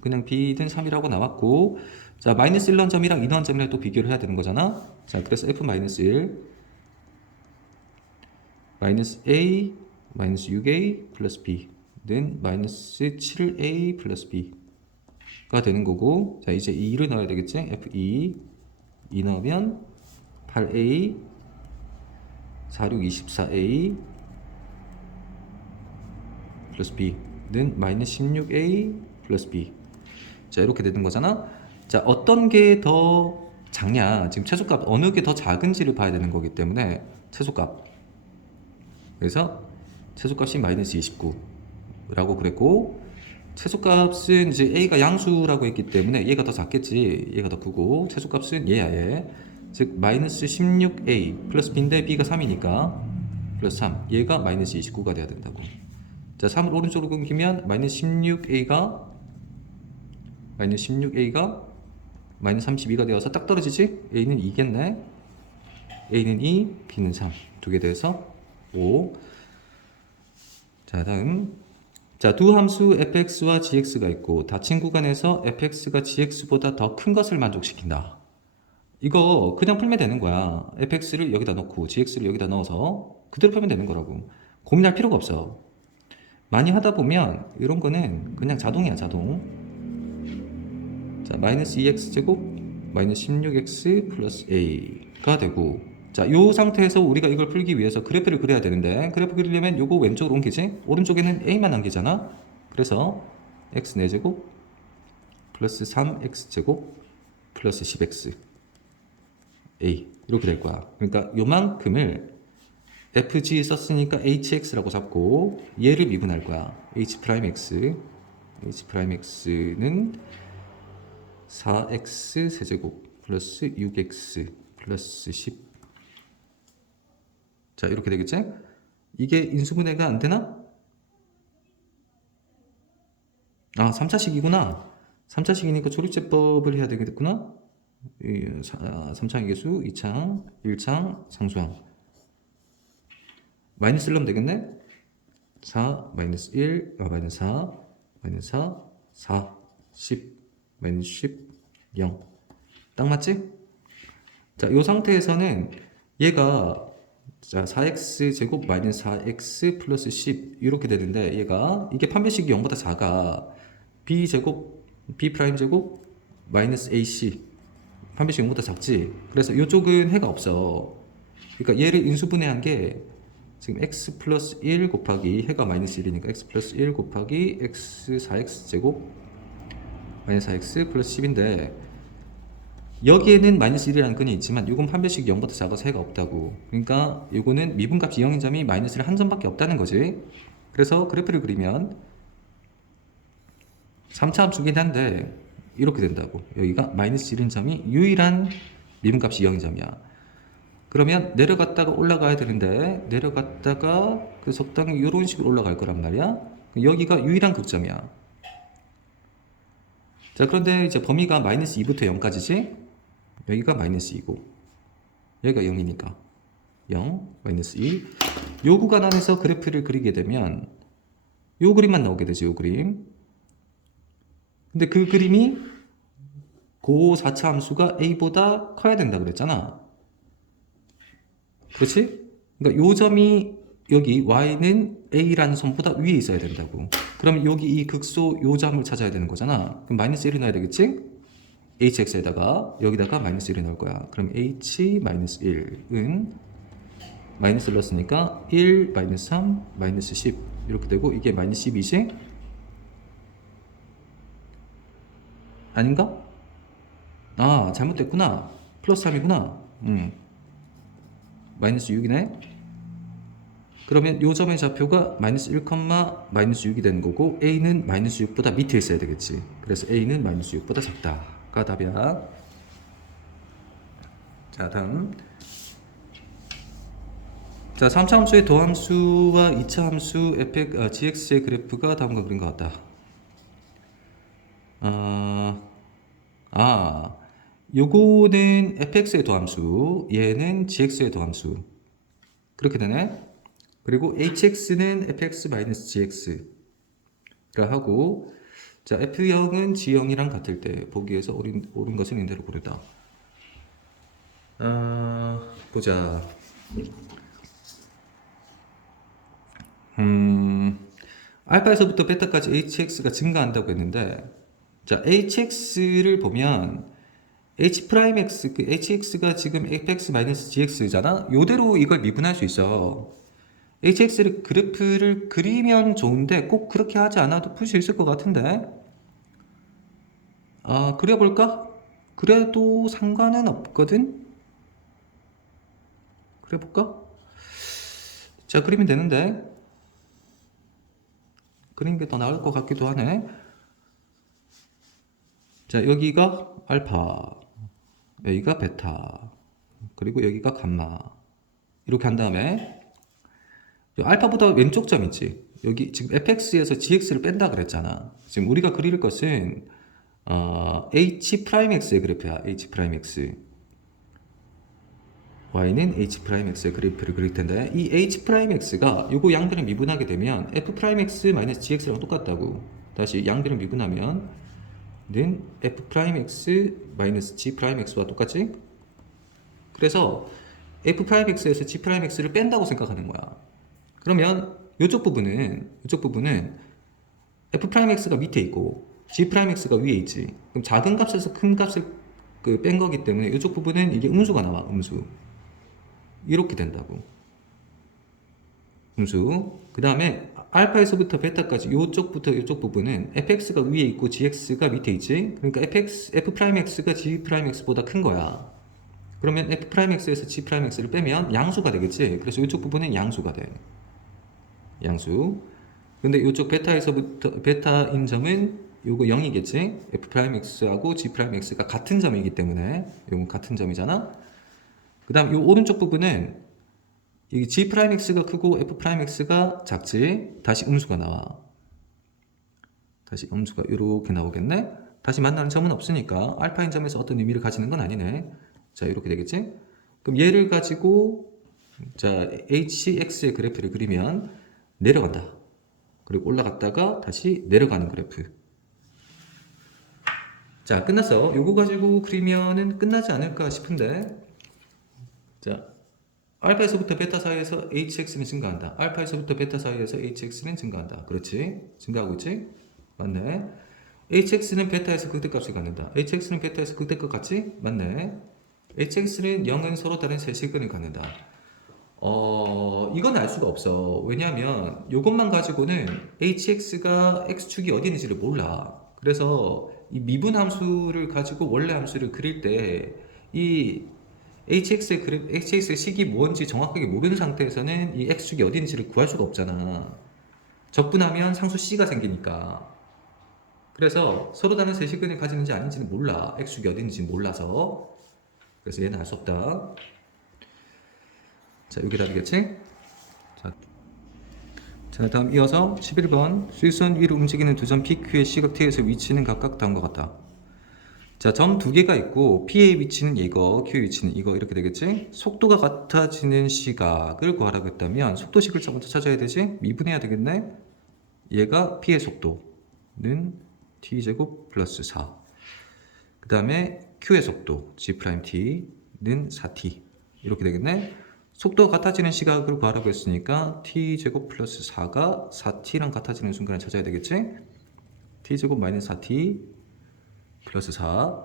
그냥 b는 3이라고 나왔고, 자, 마이너스 1 넣은 점이랑 2 넣은 점이랑 또 비교를 해야 되는 거잖아. 자, 그래서 f 마이너스 1 마이너스 a 마이너스 6a 플러스 b는 마이너스 7a 플러스 b가 되는 거고, 자, 이제 2를 넣어야 되겠지. f2 2 넣으면 8a 4, 6, 24a 플러스 b는 마이너스 16a 플러스 b. 자, 이렇게 되는 거잖아. 자, 어떤 게 더 작냐, 지금 최소값 어느 게 더 작은지를 봐야 되는 거기 때문에 최소값. 그래서 최소값이 마이너스 29라고 그랬고, 최소값은 이제 a가 양수라고 했기 때문에 얘가 더 작겠지. 얘가 더 크고, 최소값은 얘야 얘. 즉 마이너스 16a 플러스 b인데 b가 3이니까 플러스 3. 얘가 마이너스 29가 돼야 된다고. 자, 3을 오른쪽으로 끊기면 마이너스 16a가 마이너스 32가 되어서 딱 떨어지지? a는 2겠네. a는 2, b는 3. 두 개 돼서 5. 자, 다음. 자, 두 함수 fx와 gx가 있고 닫힌 구간에서 fx가 gx보다 더 큰 것을 만족시킨다. 이거 그냥 풀면 되는 거야. fx를 여기다 넣고 gx를 여기다 넣어서 그대로 풀면 되는 거라고. 고민할 필요가 없어. 많이 하다 보면 이런 거는 그냥 자동이야, 자동. 자, 마이너스 2x 제곱 마이너스 16x 플러스 a가 되고, 자, 요 상태에서 우리가 이걸 풀기 위해서 그래프를 그려야 되는데, 그래프 그리려면 요거 왼쪽으로 옮기지? 오른쪽에는 a만 남기잖아. 그래서 x 4제곱 플러스 3x 제곱 플러스 10x A 이렇게 될 거야. 그러니까 요만큼을 fg 썼으니까 hx라고 잡고 얘를 미분할 거야. h 프라임 x h'x는 4x 세제곱 플러스 6x 플러스 10. 자 이렇게 되겠지? 이게 인수분해가 안 되나? 아 3차식이구나. 3차식이니까 조립제법을 해야 되겠구나. 3창의 개수, 2창, 1창, 상수항. 마이너스 1넣으면 되겠네? 4, 마이너스 1, 마이너스 4, 마이너스 4, 4, 10, 마이너스 10, 0. 딱 맞지? 자, 이 상태에서는 얘가 자 4x 제곱 마이너스 4x 플러스 10 이렇게 되는데 얘가 이게 판별식이 0보다 작아. b 제곱 b 프라임 제곱 마이너스 ac 판별식 0보다 작지. 그래서 이쪽은 해가 없어. 그러니까 얘를 인수분해한 게 지금 x 플러스 1 곱하기 해가 마이너스 1이니까 x 플러스 1 곱하기 x 4x 제곱 마이너스 4x 플러스 10인데 여기에는 마이너스 1이라는 끈이 있지만 이건 판별식이 0보다 작아서 해가 없다고. 그러니까 이거는 미분값이 0인 점이 마이너스 1 한 점밖에 없다는 거지. 그래서 그래프를 그리면 3차 함수긴 한데 이렇게 된다고. 여기가 마이너스 1인 점이 유일한 미분값이 0인 점이야. 그러면 내려갔다가 올라가야 되는데 내려갔다가 그 적당히 이런 식으로 올라갈 거란 말이야. 여기가 유일한 극점이야. 자 그런데 이제 범위가 마이너스 2부터 0까지지. 여기가 마이너스 2고 여기가 0이니까 0, 마이너스 2. 요 구간 안에서 그래프를 그리게 되면 요 그림만 나오게 되지. 요 그림. 근데 그 그림이 고 4차 함수가 a보다 커야 된다 그랬잖아. 그렇지? 그러니까 요 점이 여기 y는 a라는 선보다 위에 있어야 된다고. 그럼 여기 이 극소 요 점을 찾아야 되는 거잖아. 그럼 마이너스 1을 넣어야 되겠지? hx에다가 여기다가 마이너스 1을 넣을 거야. 그럼 h 마이너스 1은 마이너스를 넣었으니까 1 마이너스 3 마이너스 10 이렇게 되고 이게 마이너스 10이지? 아닌가? 아 잘못됐구나. 플러스 3이구나. 마이너스 6이네. 그러면 요 점의 좌표가 마이너스 1, 마이너스 6이 되는 거고 a는 마이너스 6보다 밑에 있어야 되겠지. 그래서 a는 마이너스 6보다 작다가 답이야. 자 다음 자 3차 함수의 도함수와 2차 함수 gx의 그래프가 다음과 그린 것 같다. 요거는 fx의 도함수, 얘는 gx의 도함수. 그렇게 되네. 그리고 hx는 fx-gx가 하고, 자 f0은 g0이랑 같을 때 보기에서 옳은 것은 인대로 고르다. 보자. 알파에서부터 베타까지 hx가 증가한다고 했는데, 자 hx를 보면 h'x, 그 hx가 지금 fx-gx잖아? 요대로 이걸 미분할 수 있어. hx를 그래프를 그리면 좋은데 꼭 그렇게 하지 않아도 풀 수 있을 것 같은데. 그려볼까? 그래도 상관은 없거든? 그려볼까? 자 그리면 되는데 그리는 게 더 나을 것 같기도 하네. 자 여기가 알파, 여기가 베타, 그리고 여기가 감마. 이렇게 한 다음에 알파보다 왼쪽 점 있지. 여기 지금 fx에서 gx를 뺀다 그랬잖아. 지금 우리가 그릴 것은 h'x의 그래프야. h'x. y는 h'x의 그래프를 그릴 텐데 이 h'x가 요거 양변을 미분하게 되면 f'x-gx랑 똑같다고. 다시 양변을 미분하면 는 f'x-g'x와 똑같지? 그래서 f'x에서 g'x를 뺀다고 생각하는 거야. 그러면 이쪽 부분은 f'x가 밑에 있고 g'x가 위에 있지. 그럼 작은 값에서 큰 값을 뺀 거기 때문에 이쪽 부분은 이게 음수가 나와. 음수. 이렇게 된다고. 음수. 그 다음에 알파에서부터 베타까지 이쪽부터 이쪽 부분은 fx가 위에 있고 gx가 밑에 있지. 그러니까 f'x가 g'x보다 큰 거야. 그러면 F'X에서 G'X를 빼면 양수가 되겠지. 그래서 이쪽 부분은 양수가 돼. 양수. 근데 이쪽 베타에서부터 베타인 점은 요거 0이겠지. F'X하고 G'X가 같은 점이기 때문에 요건 같은 점이잖아. 그 다음 요 오른쪽 부분은 이 G'X가 크고 F'X가 작지. 다시 음수가 나와. 다시 음수가 이렇게 나오겠네. 다시 만나는 점은 없으니까 알파인 점에서 어떤 의미를 가지는 건 아니네. 자, 이렇게 되겠지? 그럼 얘를 가지고 자, HX의 그래프를 그리면 내려간다. 그리고 올라갔다가 다시 내려가는 그래프. 자, 끝났어. 요거 가지고 그리면은 끝나지 않을까 싶은데. 자, 알파에서부터 베타 사이에서 HX는 증가한다. 알파에서부터 베타 사이에서 HX는 증가한다. 그렇지? 증가하고 있지? 맞네. HX는 베타에서 극대값을 갖는다. HX는 베타에서 극대값 같지? 맞네. HX는 0은 서로 다른 세시근을 갖는다. 이건 알 수가 없어. 왜냐하면 이것만 가지고는 hx가 x축이 어디 있는지를 몰라. 그래서 이 미분 함수를 가지고 원래 함수를 그릴 때 이 hx의 식이 뭔지 정확하게 모르는 상태에서는 이 x축이 어디 있는지를 구할 수가 없잖아. 적분하면 상수 c가 생기니까. 그래서 서로 다른 세시근을 가지는지 아닌지는 몰라. x축이 어디 있는지 몰라서. 그래서 얘는 알 수 없다. 자, 여기 답이겠지? 자, 다음 이어서 11번 수직선 위로 움직이는 두 점 PQ의 시각 T에서 위치는 각각 다음과 같다. 자, 점 두 개가 있고 P의 위치는 이거, Q의 위치는 이거 이렇게 되겠지? 속도가 같아지는 시각을 구하라고 했다면 속도식을 먼저 찾아야 되지? 미분해야 되겠네? 얘가 P의 속도는 T제곱 플러스 4. 그 다음에 Q의 속도 G'T는 4T 이렇게 되겠네? 속도가 같아지는 시각을 구하라고 했으니까 t제곱 플러스 4가 4t랑 같아지는 순간을 찾아야 되겠지? t제곱 마이너스 4t 플러스 4는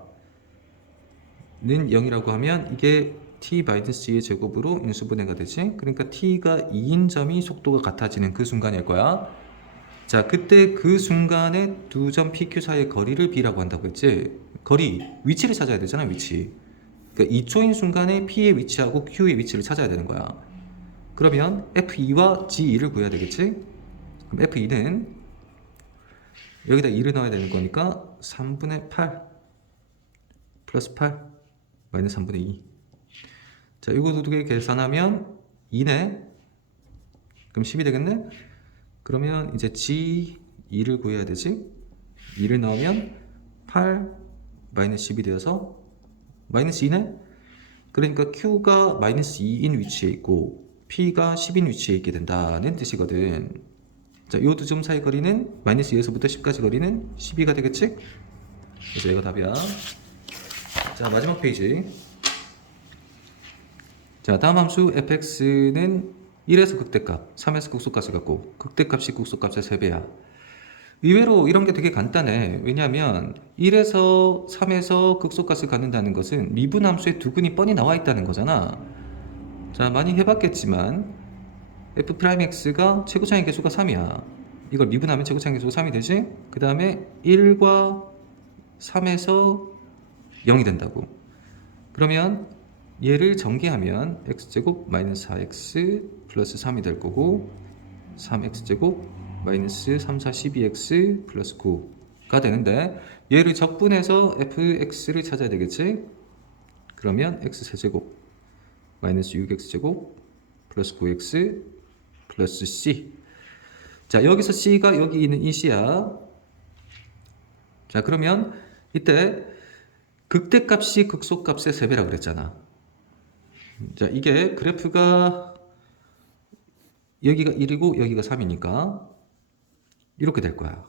0이라고 하면 이게 t 마이너스 2의 제곱으로 인수분해가 되지? 그러니까 t가 2인 점이 속도가 같아지는 그 순간일 거야. 자, 그때 그 순간에 두 점 PQ 사이의 거리를 b라고 한다고 했지? 거리, 위치를 찾아야 되잖아, 위치. 그러니까 2초인 순간에 P의 위치하고 Q의 위치를 찾아야 되는 거야. 그러면 F2와 G2를 구해야 되겠지? 그럼 F2는 여기다 2를 넣어야 되는 거니까 3분의 8 플러스 8 마이너스 3분의 2. 자, 이거 두 개 계산하면 2네. 그럼 10이 되겠네? 그러면 이제 G2를 구해야 되지? 2를 넣으면 8 마이너스 10이 되어서 마이너스 2네? 그러니까 Q가 마이너스 2인 위치에 있고 P가 10인 위치에 있게 된다는 뜻이거든. 자, 이 두 점 사이 거리는 마이너스 2에서부터 10까지 거리는 12가 되겠지? 그래서 이거 답이야. 자, 마지막 페이지. 자, 다음 함수 fx는 1에서 극대값, 3에서 극소값을 갖고 극대값이 극소값의 3배야. 의외로 이런 게 되게 간단해. 왜냐하면 1에서 3에서 극소값을 갖는다는 것은 미분함수의 두근이 뻔히 나와 있다는 거잖아. 자, 많이 해봤겠지만 f'x가 최고차의 개수가 3이야. 이걸 미분하면 최고차의 개수가 3이 되지? 그 다음에 1과 3에서 0이 된다고. 그러면 얘를 전개하면 x제곱 마이너스 4x 플러스 3이 될 거고 3x제곱 마이너스 3, 4, 12x 플러스 9가 되는데 얘를 적분해서 fx를 찾아야 되겠지? 그러면 x세제곱 마이너스 6x제곱 플러스 9x 플러스 c. 자, 여기서 c가 여기 있는 이 c야. 자, 그러면 이때 극대값이 극소값의 3배라고 그랬잖아. 자, 이게 그래프가 여기가 1이고 여기가 3이니까 이렇게 될 거야.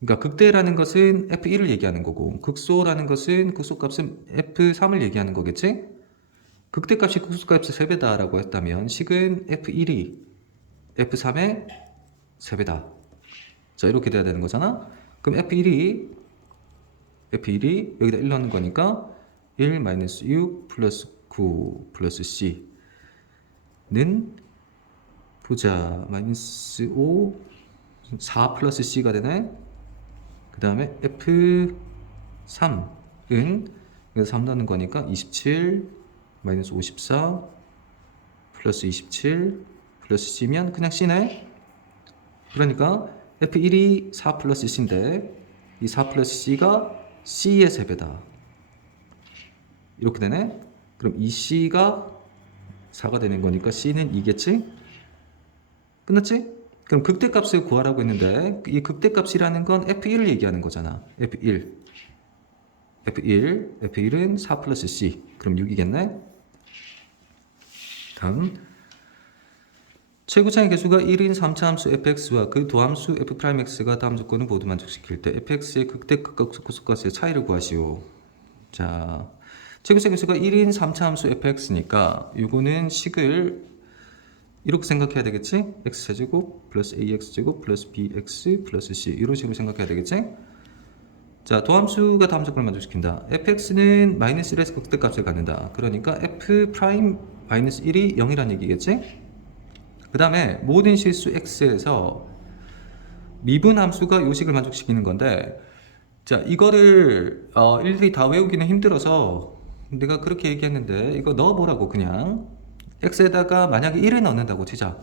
그러니까 극대라는 것은 F1을 얘기하는 거고 극소라는 것은 극소값은 F3을 얘기하는 거겠지? 극대값이 극소값의 3배다라고 했다면 식은 F1이 F3의 3배다. 자, 이렇게 돼야 되는 거잖아? 그럼 F1이 여기다 1 넣는 거니까 1 마이너스 6 플러스 9 플러스 C는 보자. 마이너스 5 4 플러스 C가 되네. 그 다음에 F3은 그래서 3 넣는 거니까 27 마이너스 54 플러스 27 플러스 C면 그냥 C네. 그러니까 F1이 4 플러스 C인데 이 4 플러스 C가 C의 3배다. 이렇게 되네. 그럼 이 C가 4가 되는 거니까 C는 2겠지? 끝났지? 그럼 극대값을 구하라고 했는데 이 극대값이라는 건 F1을 얘기하는 거잖아. F1은 4 플러스 C. 그럼 6이겠네? 다음 최고차의 개수가 1인 3차 함수 fx와 그 도함수 f'x가 다음 조건을 모두 만족시킬 때 fx의 극대값과 소수값의 차이를 구하시오. 자, 최고차의 개수가 1인 3차 함수 fx니까 이거는 식을 이렇게 생각해야 되겠지? x제곱 플러스 ax제곱 플러스 bx 플러스 c 이런 식으로 생각해야 되겠지? 자, 도함수가 다음 조건을 만족시킨다. fx는 마이너스 1에서 극대값을 갖는다. 그러니까 f 프라임 마이너스 1이 0이란 얘기겠지? 그 다음에 모든 실수 x에서 미분 함수가 요식을 만족시키는 건데, 자, 이거를 일일이 다 외우기는 힘들어서 내가 그렇게 얘기했는데 이거 넣어보라고. 그냥 x에다가 만약에 1을 넣는다고 치자.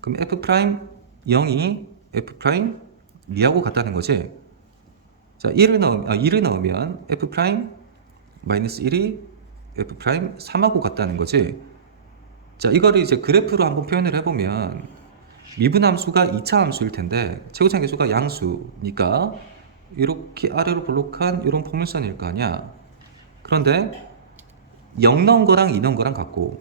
그럼 f 프라임 0이 f 프라임 2하고 같다는 거지. 자, 2를 넣으면 f 프라임 마이너스 1이 f 프라임 3하고 같다는 거지. 자, 이거를 이제 그래프로 한번 표현을 해보면 미분함수가 2차 함수일 텐데 최고차의 개수가 양수니까 이렇게 아래로 볼록한 이런 포물선일 거 아니야. 그런데 0 넣은 거랑 2 넣은 거랑 같고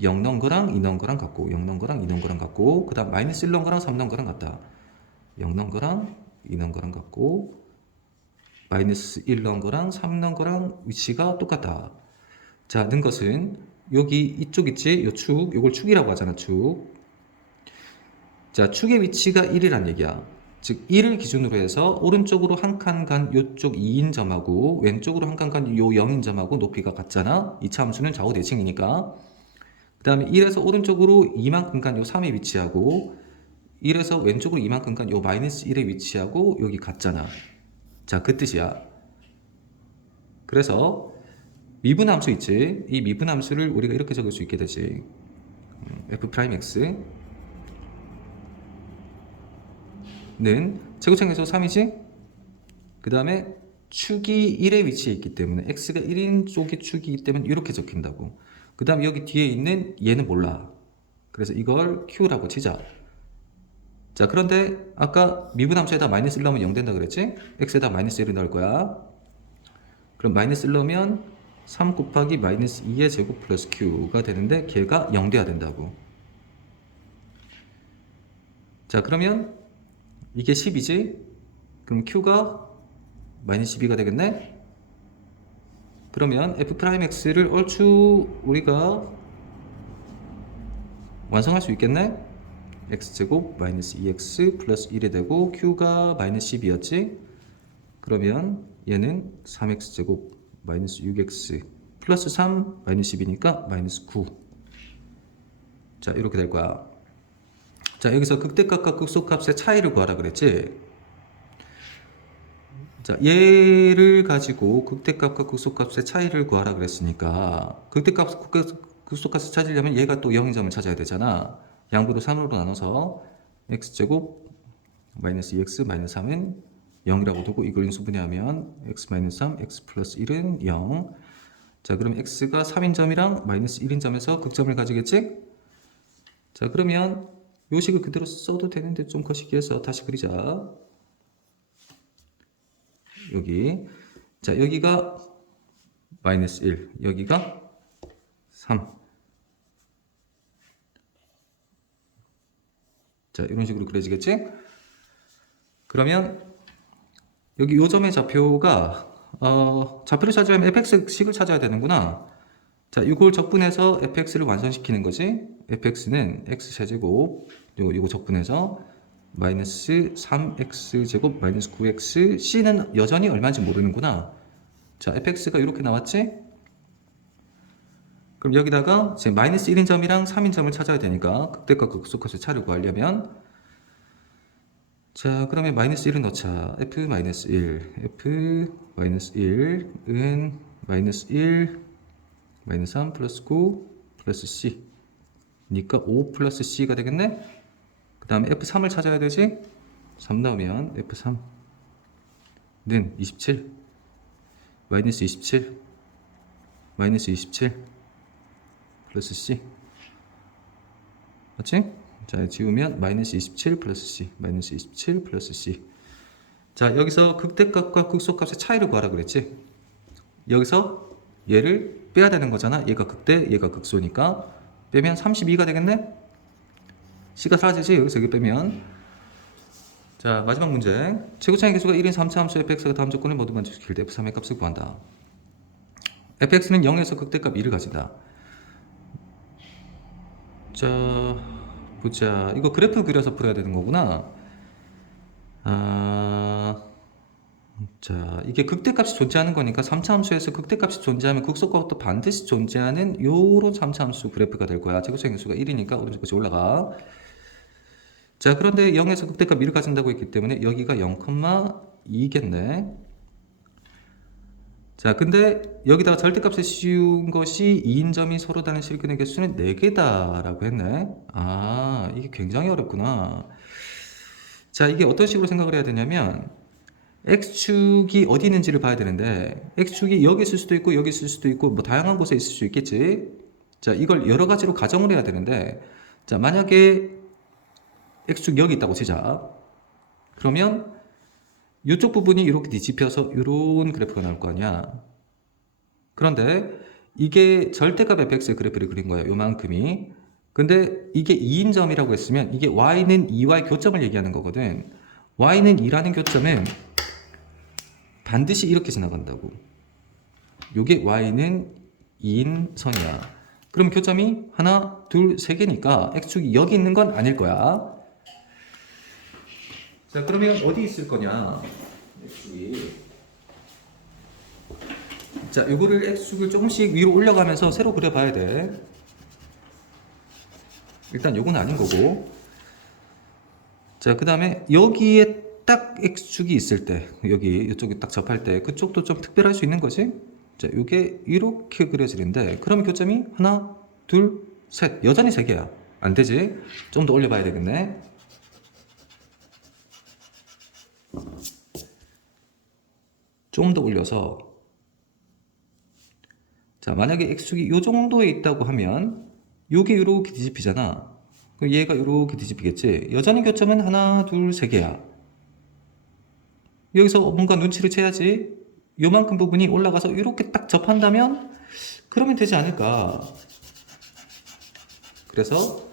0 넣은 거랑 2 넣은 거랑 같고 0 넣은 거랑 2 넣은 거랑 같고 그 다음 마이너스 1 넣은 거랑 3 넣은 거랑 같다. 0 넣은 거랑 2 넣은 거랑 같고 마이너스 1 넣은 거랑 3 넣은 거랑 위치가 똑같다. 자, 는 것은 여기 이쪽 있지? 요 축, 요걸 축이라고 하잖아, 축. 자, 축의 위치가 1이란 얘기야. 즉 1을 기준으로 해서 오른쪽으로 한 칸 간 요쪽 2인 점하고 왼쪽으로 한 칸 간 요 0인 점하고 높이가 같잖아. 이차 함수는 좌우 대칭이니까. 그 다음에 1에서 오른쪽으로 이만큼 간 요 3의 위치하고 1에서 왼쪽으로 이만큼 간 요 마이너스 1의 위치하고 여기 같잖아. 자, 그 뜻이야. 그래서 미분함수 있지? 이 미분함수를 우리가 이렇게 적을 수 있게 되지. f'x 는 최고차에서 3이지? 그 다음에 축이 1의 위치에 있기 때문에 x가 1인 쪽의 축이기 때문에 이렇게 적힌다고. 그 다음에 여기 뒤에 있는 얘는 몰라. 그래서 이걸 q라고 치자. 자, 그런데 아까 미분함수에다 마이너스 1 넣으면 0 된다 그랬지? x에다 마이너스 1을 넣을 거야. 그럼 마이너스 1 넣으면 3 곱하기 마이너스 2의 제곱 플러스 q가 되는데 걔가 0 돼야 된다고. 자, 그러면 이게 10이지? 그럼 q가 마이너스 12가 되겠네? 그러면 f'x를 얼추 우리가 완성할 수 있겠네? x제곱 마이너스 2x 플러스 1이 되고 q가 마이너스 12였지? 그러면 얘는 3x제곱 마이너스 6x 플러스 3 마이너스 10이니까 마이너스 9. 자, 이렇게 될 거야. 자, 여기서 극대값과 극소값의 차이를 구하라 그랬지? 자, 얘를 가지고 극대값과 극소값의 차이를 구하라 그랬으니까 극대값, 극소값을 찾으려면 얘가 또 0인 점을 찾아야 되잖아. 양보도 3으로 나눠서 x제곱 마이너스 2x 마이너스 3은 0이라고 두고 이걸 인수분해하면 x 마이너스 3, x 플러스 1은 0. 자, 그럼 x가 3인 점이랑 마이너스 1인 점에서 극점을 가지겠지? 자, 그러면 요 식을 그대로 써도 되는데 좀 거시기 해서 다시 그리자. 여기. 자, 여기가 마이너스 1, 여기가 3. 자, 이런 식으로 그려지겠지? 그러면 여기 요 점의 좌표가 좌표를 찾으려면 fx식을 찾아야 되는구나. 자, 이걸 적분해서 fx를 완성시키는 거지. fx는 x제곱 요거 적분해서 마이너스 3x제곱 마이너스 9x c는 여전히 얼마인지 모르는구나. 자, fx가 이렇게 나왔지? 그럼 여기다가 이제 마이너스 1인 점이랑 3인 점을 찾아야 되니까 극대값과 극소값의 차를 구하려면 자, 그러면 마이너스 1을 넣자. f 마이너스 1 f 마이너스 1은 마이너스 1 마이너스 3 플러스 9 플러스 C 니까 5 플러스 C가 되겠네. 그 다음에 F3을 찾아야 되지. 3 나오면 F3는 27 마이너스 27 마이너스 27 플러스 C 맞지? 자 지우면 마이너스 27 플러스 C 마이너스 27 플러스 C. 자 여기서 극대값과 극소값의 차이를 구하라 그랬지. 여기서 얘를 빼야 되는 거잖아. 얘가 극대 얘가 극소니까 빼면 32가 되겠네. C가 사라지지. 여기서 여기 빼면. 자 마지막 문제. 최고차의 개수가 1인 3차 함수 fx가 다음 조건을 모두 만족시킬 때 f3의 값을 구한다. fx는 0에서 극대값 2를 가진다. 자 보자. 이거 그래프 그려서 풀어야 되는 거구나. 자 이게 극대값이 존재하는 거니까 3차 함수에서 극대값이 존재하면 극소값도 반드시 존재하는 요런 3차 함수 그래프가 될 거야. 최고차의 개수가 1이니까 오른쪽 끝이 올라가. 자 그런데 0에서 극대값 1을 가진다고 했기 때문에 여기가 0,2겠네. 자 근데 여기다가 절대값을 씌운 것이 2인 점이 서로 다른 실근의 개수는 4개다 라고 했네. 이게 굉장히 어렵구나. 자 이게 어떤 식으로 생각을 해야 되냐면 X축이 어디 있는지를 봐야 되는데 X축이 여기 있을 수도 있고 여기 있을 수도 있고 뭐 다양한 곳에 있을 수 있겠지. 자 이걸 여러 가지로 가정을 해야 되는데 자 만약에 X축 여기 있다고 치자. 그러면 이쪽 부분이 이렇게 뒤집혀서 이런 그래프가 나올 거 아니야. 그런데 이게 절대값 fx의 그래프를 그린 거야. 요만큼이. 근데 이게 2인 점이라고 했으면 이게 y는 2와의 교점을 얘기하는 거거든. y는 2라는 교점은 반드시 이렇게 지나간다고. 요게 y는 2인 선이야. 그럼 교점이 하나, 둘, 세 개니까 x축이 여기 있는 건 아닐 거야. 자 그러면 어디 있을 거냐 x축이. 자 요거를 x축을 조금씩 위로 올려가면서 새로 그려봐야 돼. 일단 요건 아닌 거고. 자 그 다음에 여기에 딱 x축이 있을 때 여기 이쪽에 딱 접할 때 그쪽도 좀 특별할 수 있는 거지. 자 요게 이렇게 그려지는데 그러면 교점이 하나 둘 셋 여전히 세 개야. 안 되지. 좀 더 올려봐야 되겠네. 좀 더 올려서 자 만약에 x축이 요 정도에 있다고 하면 요게 이렇게 뒤집히잖아. 그럼 얘가 이렇게 뒤집히겠지. 여전히 교점은 하나 둘 세 개야. 여기서 뭔가 눈치를 채야지. 요만큼 부분이 올라가서 이렇게 딱 접한다면 그러면 되지 않을까. 그래서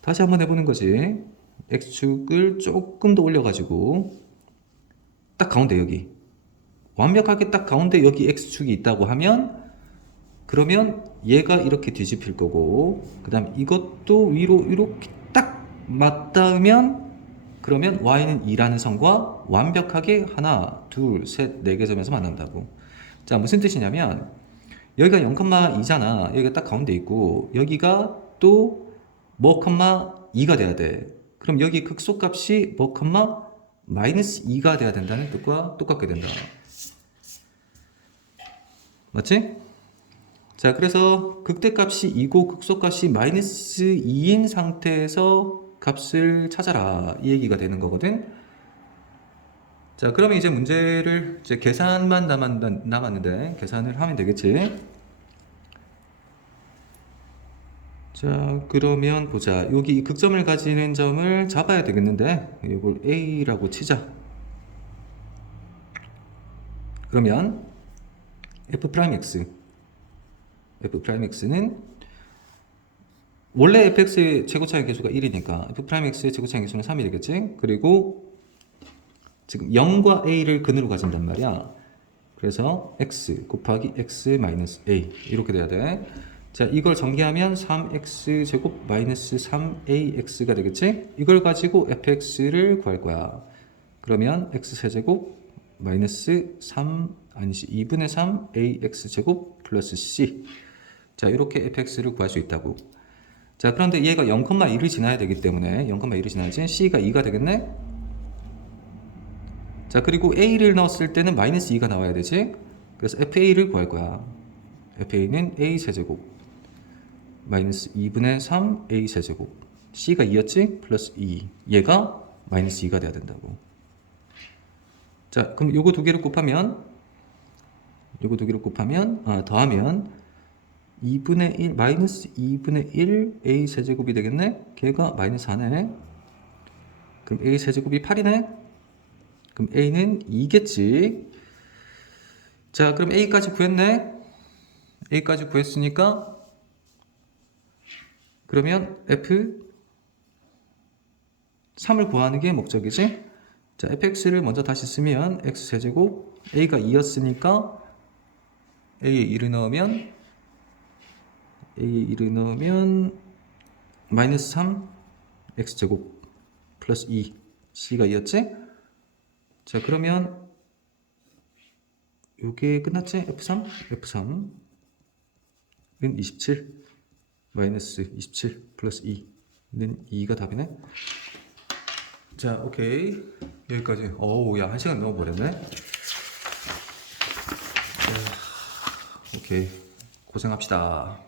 다시 한번 해보는 거지. x축을 조금 더 올려가지고 딱 가운데 여기 완벽하게 딱 가운데 여기 x축이 있다고 하면 그러면 얘가 이렇게 뒤집힐 거고 그 다음 이것도 위로 이렇게 딱 맞닿으면 그러면 y는 2라는 선과 완벽하게 하나 둘 셋 네 개 점에서 만난다고. 자 무슨 뜻이냐면 여기가 0,2잖아. 여기가 딱 가운데 있고 여기가 또 뭐, 2가 돼야 돼. 그럼 여기 극소값이 뭐, 마이너스 2가 돼야 된다는 뜻과 똑같게 된다. 맞지? 자 그래서 극대값이 2고 극소값이 마이너스 2인 상태에서 값을 찾아라 이 얘기가 되는 거거든. 자 그러면 이제 문제를 이제 계산만 남았는데 계산을 하면 되겠지. 자 그러면 보자. 여기 극점을 가지는 점을 잡아야 되겠는데 이걸 A라고 치자. 그러면 f'x는 원래 fx의 최고차의 개수가 1이니까 f'x의 최고차의 개수는 3이 되겠지. 그리고 지금 0과 a를 근으로 가진단 말이야. 그래서 x 곱하기 x 마이너스 a 이렇게 돼야 돼. 자 이걸 전개하면 3x 제곱 마이너스 3ax가 되겠지. 이걸 가지고 fx를 구할 거야. 그러면 x 세제곱 마이너스 2분의 3 ax 제곱 플러스 c. 자 이렇게 fx를 구할 수 있다고. 자 그런데 얘가 0,1을 지나야 되기 때문에 0,1을 지나야지 c가 2가 되겠네. 자 그리고 a를 넣었을 때는 마이너스 2가 나와야 되지. 그래서 FA를 구할 거야. FA는 A 세제곱 마이너스 2분의 3 A 세제곱. C가 2였지? 플러스 2. 얘가 마이너스 2가 돼야 된다고. 자, 그럼 요거 두 개를 곱하면 더하면 2분의 1 마이너스 2분의 1 A 세제곱이 되겠네? 걔가 마이너스 4네. 그럼 A 세제곱이 8이네? 그럼 A는 2겠지. 자, 그럼 A까지 구했네? A까지 구했으니까 그러면 F 3을 구하는 게 목적이지? 자, fx를 먼저 다시 쓰면 x세제곱 a가 2였으니까 a에 1을 넣으면 마이너스 3 x제곱 플러스 2 c가 2였지? 자, 그러면 요게 끝났지? f3은 27 마이너스 27 플러스 2는 2가 답이네. 자, 오케이. 여기까지. 어우, 야, 1시간 넘어버렸네. 오케이. 고생합시다.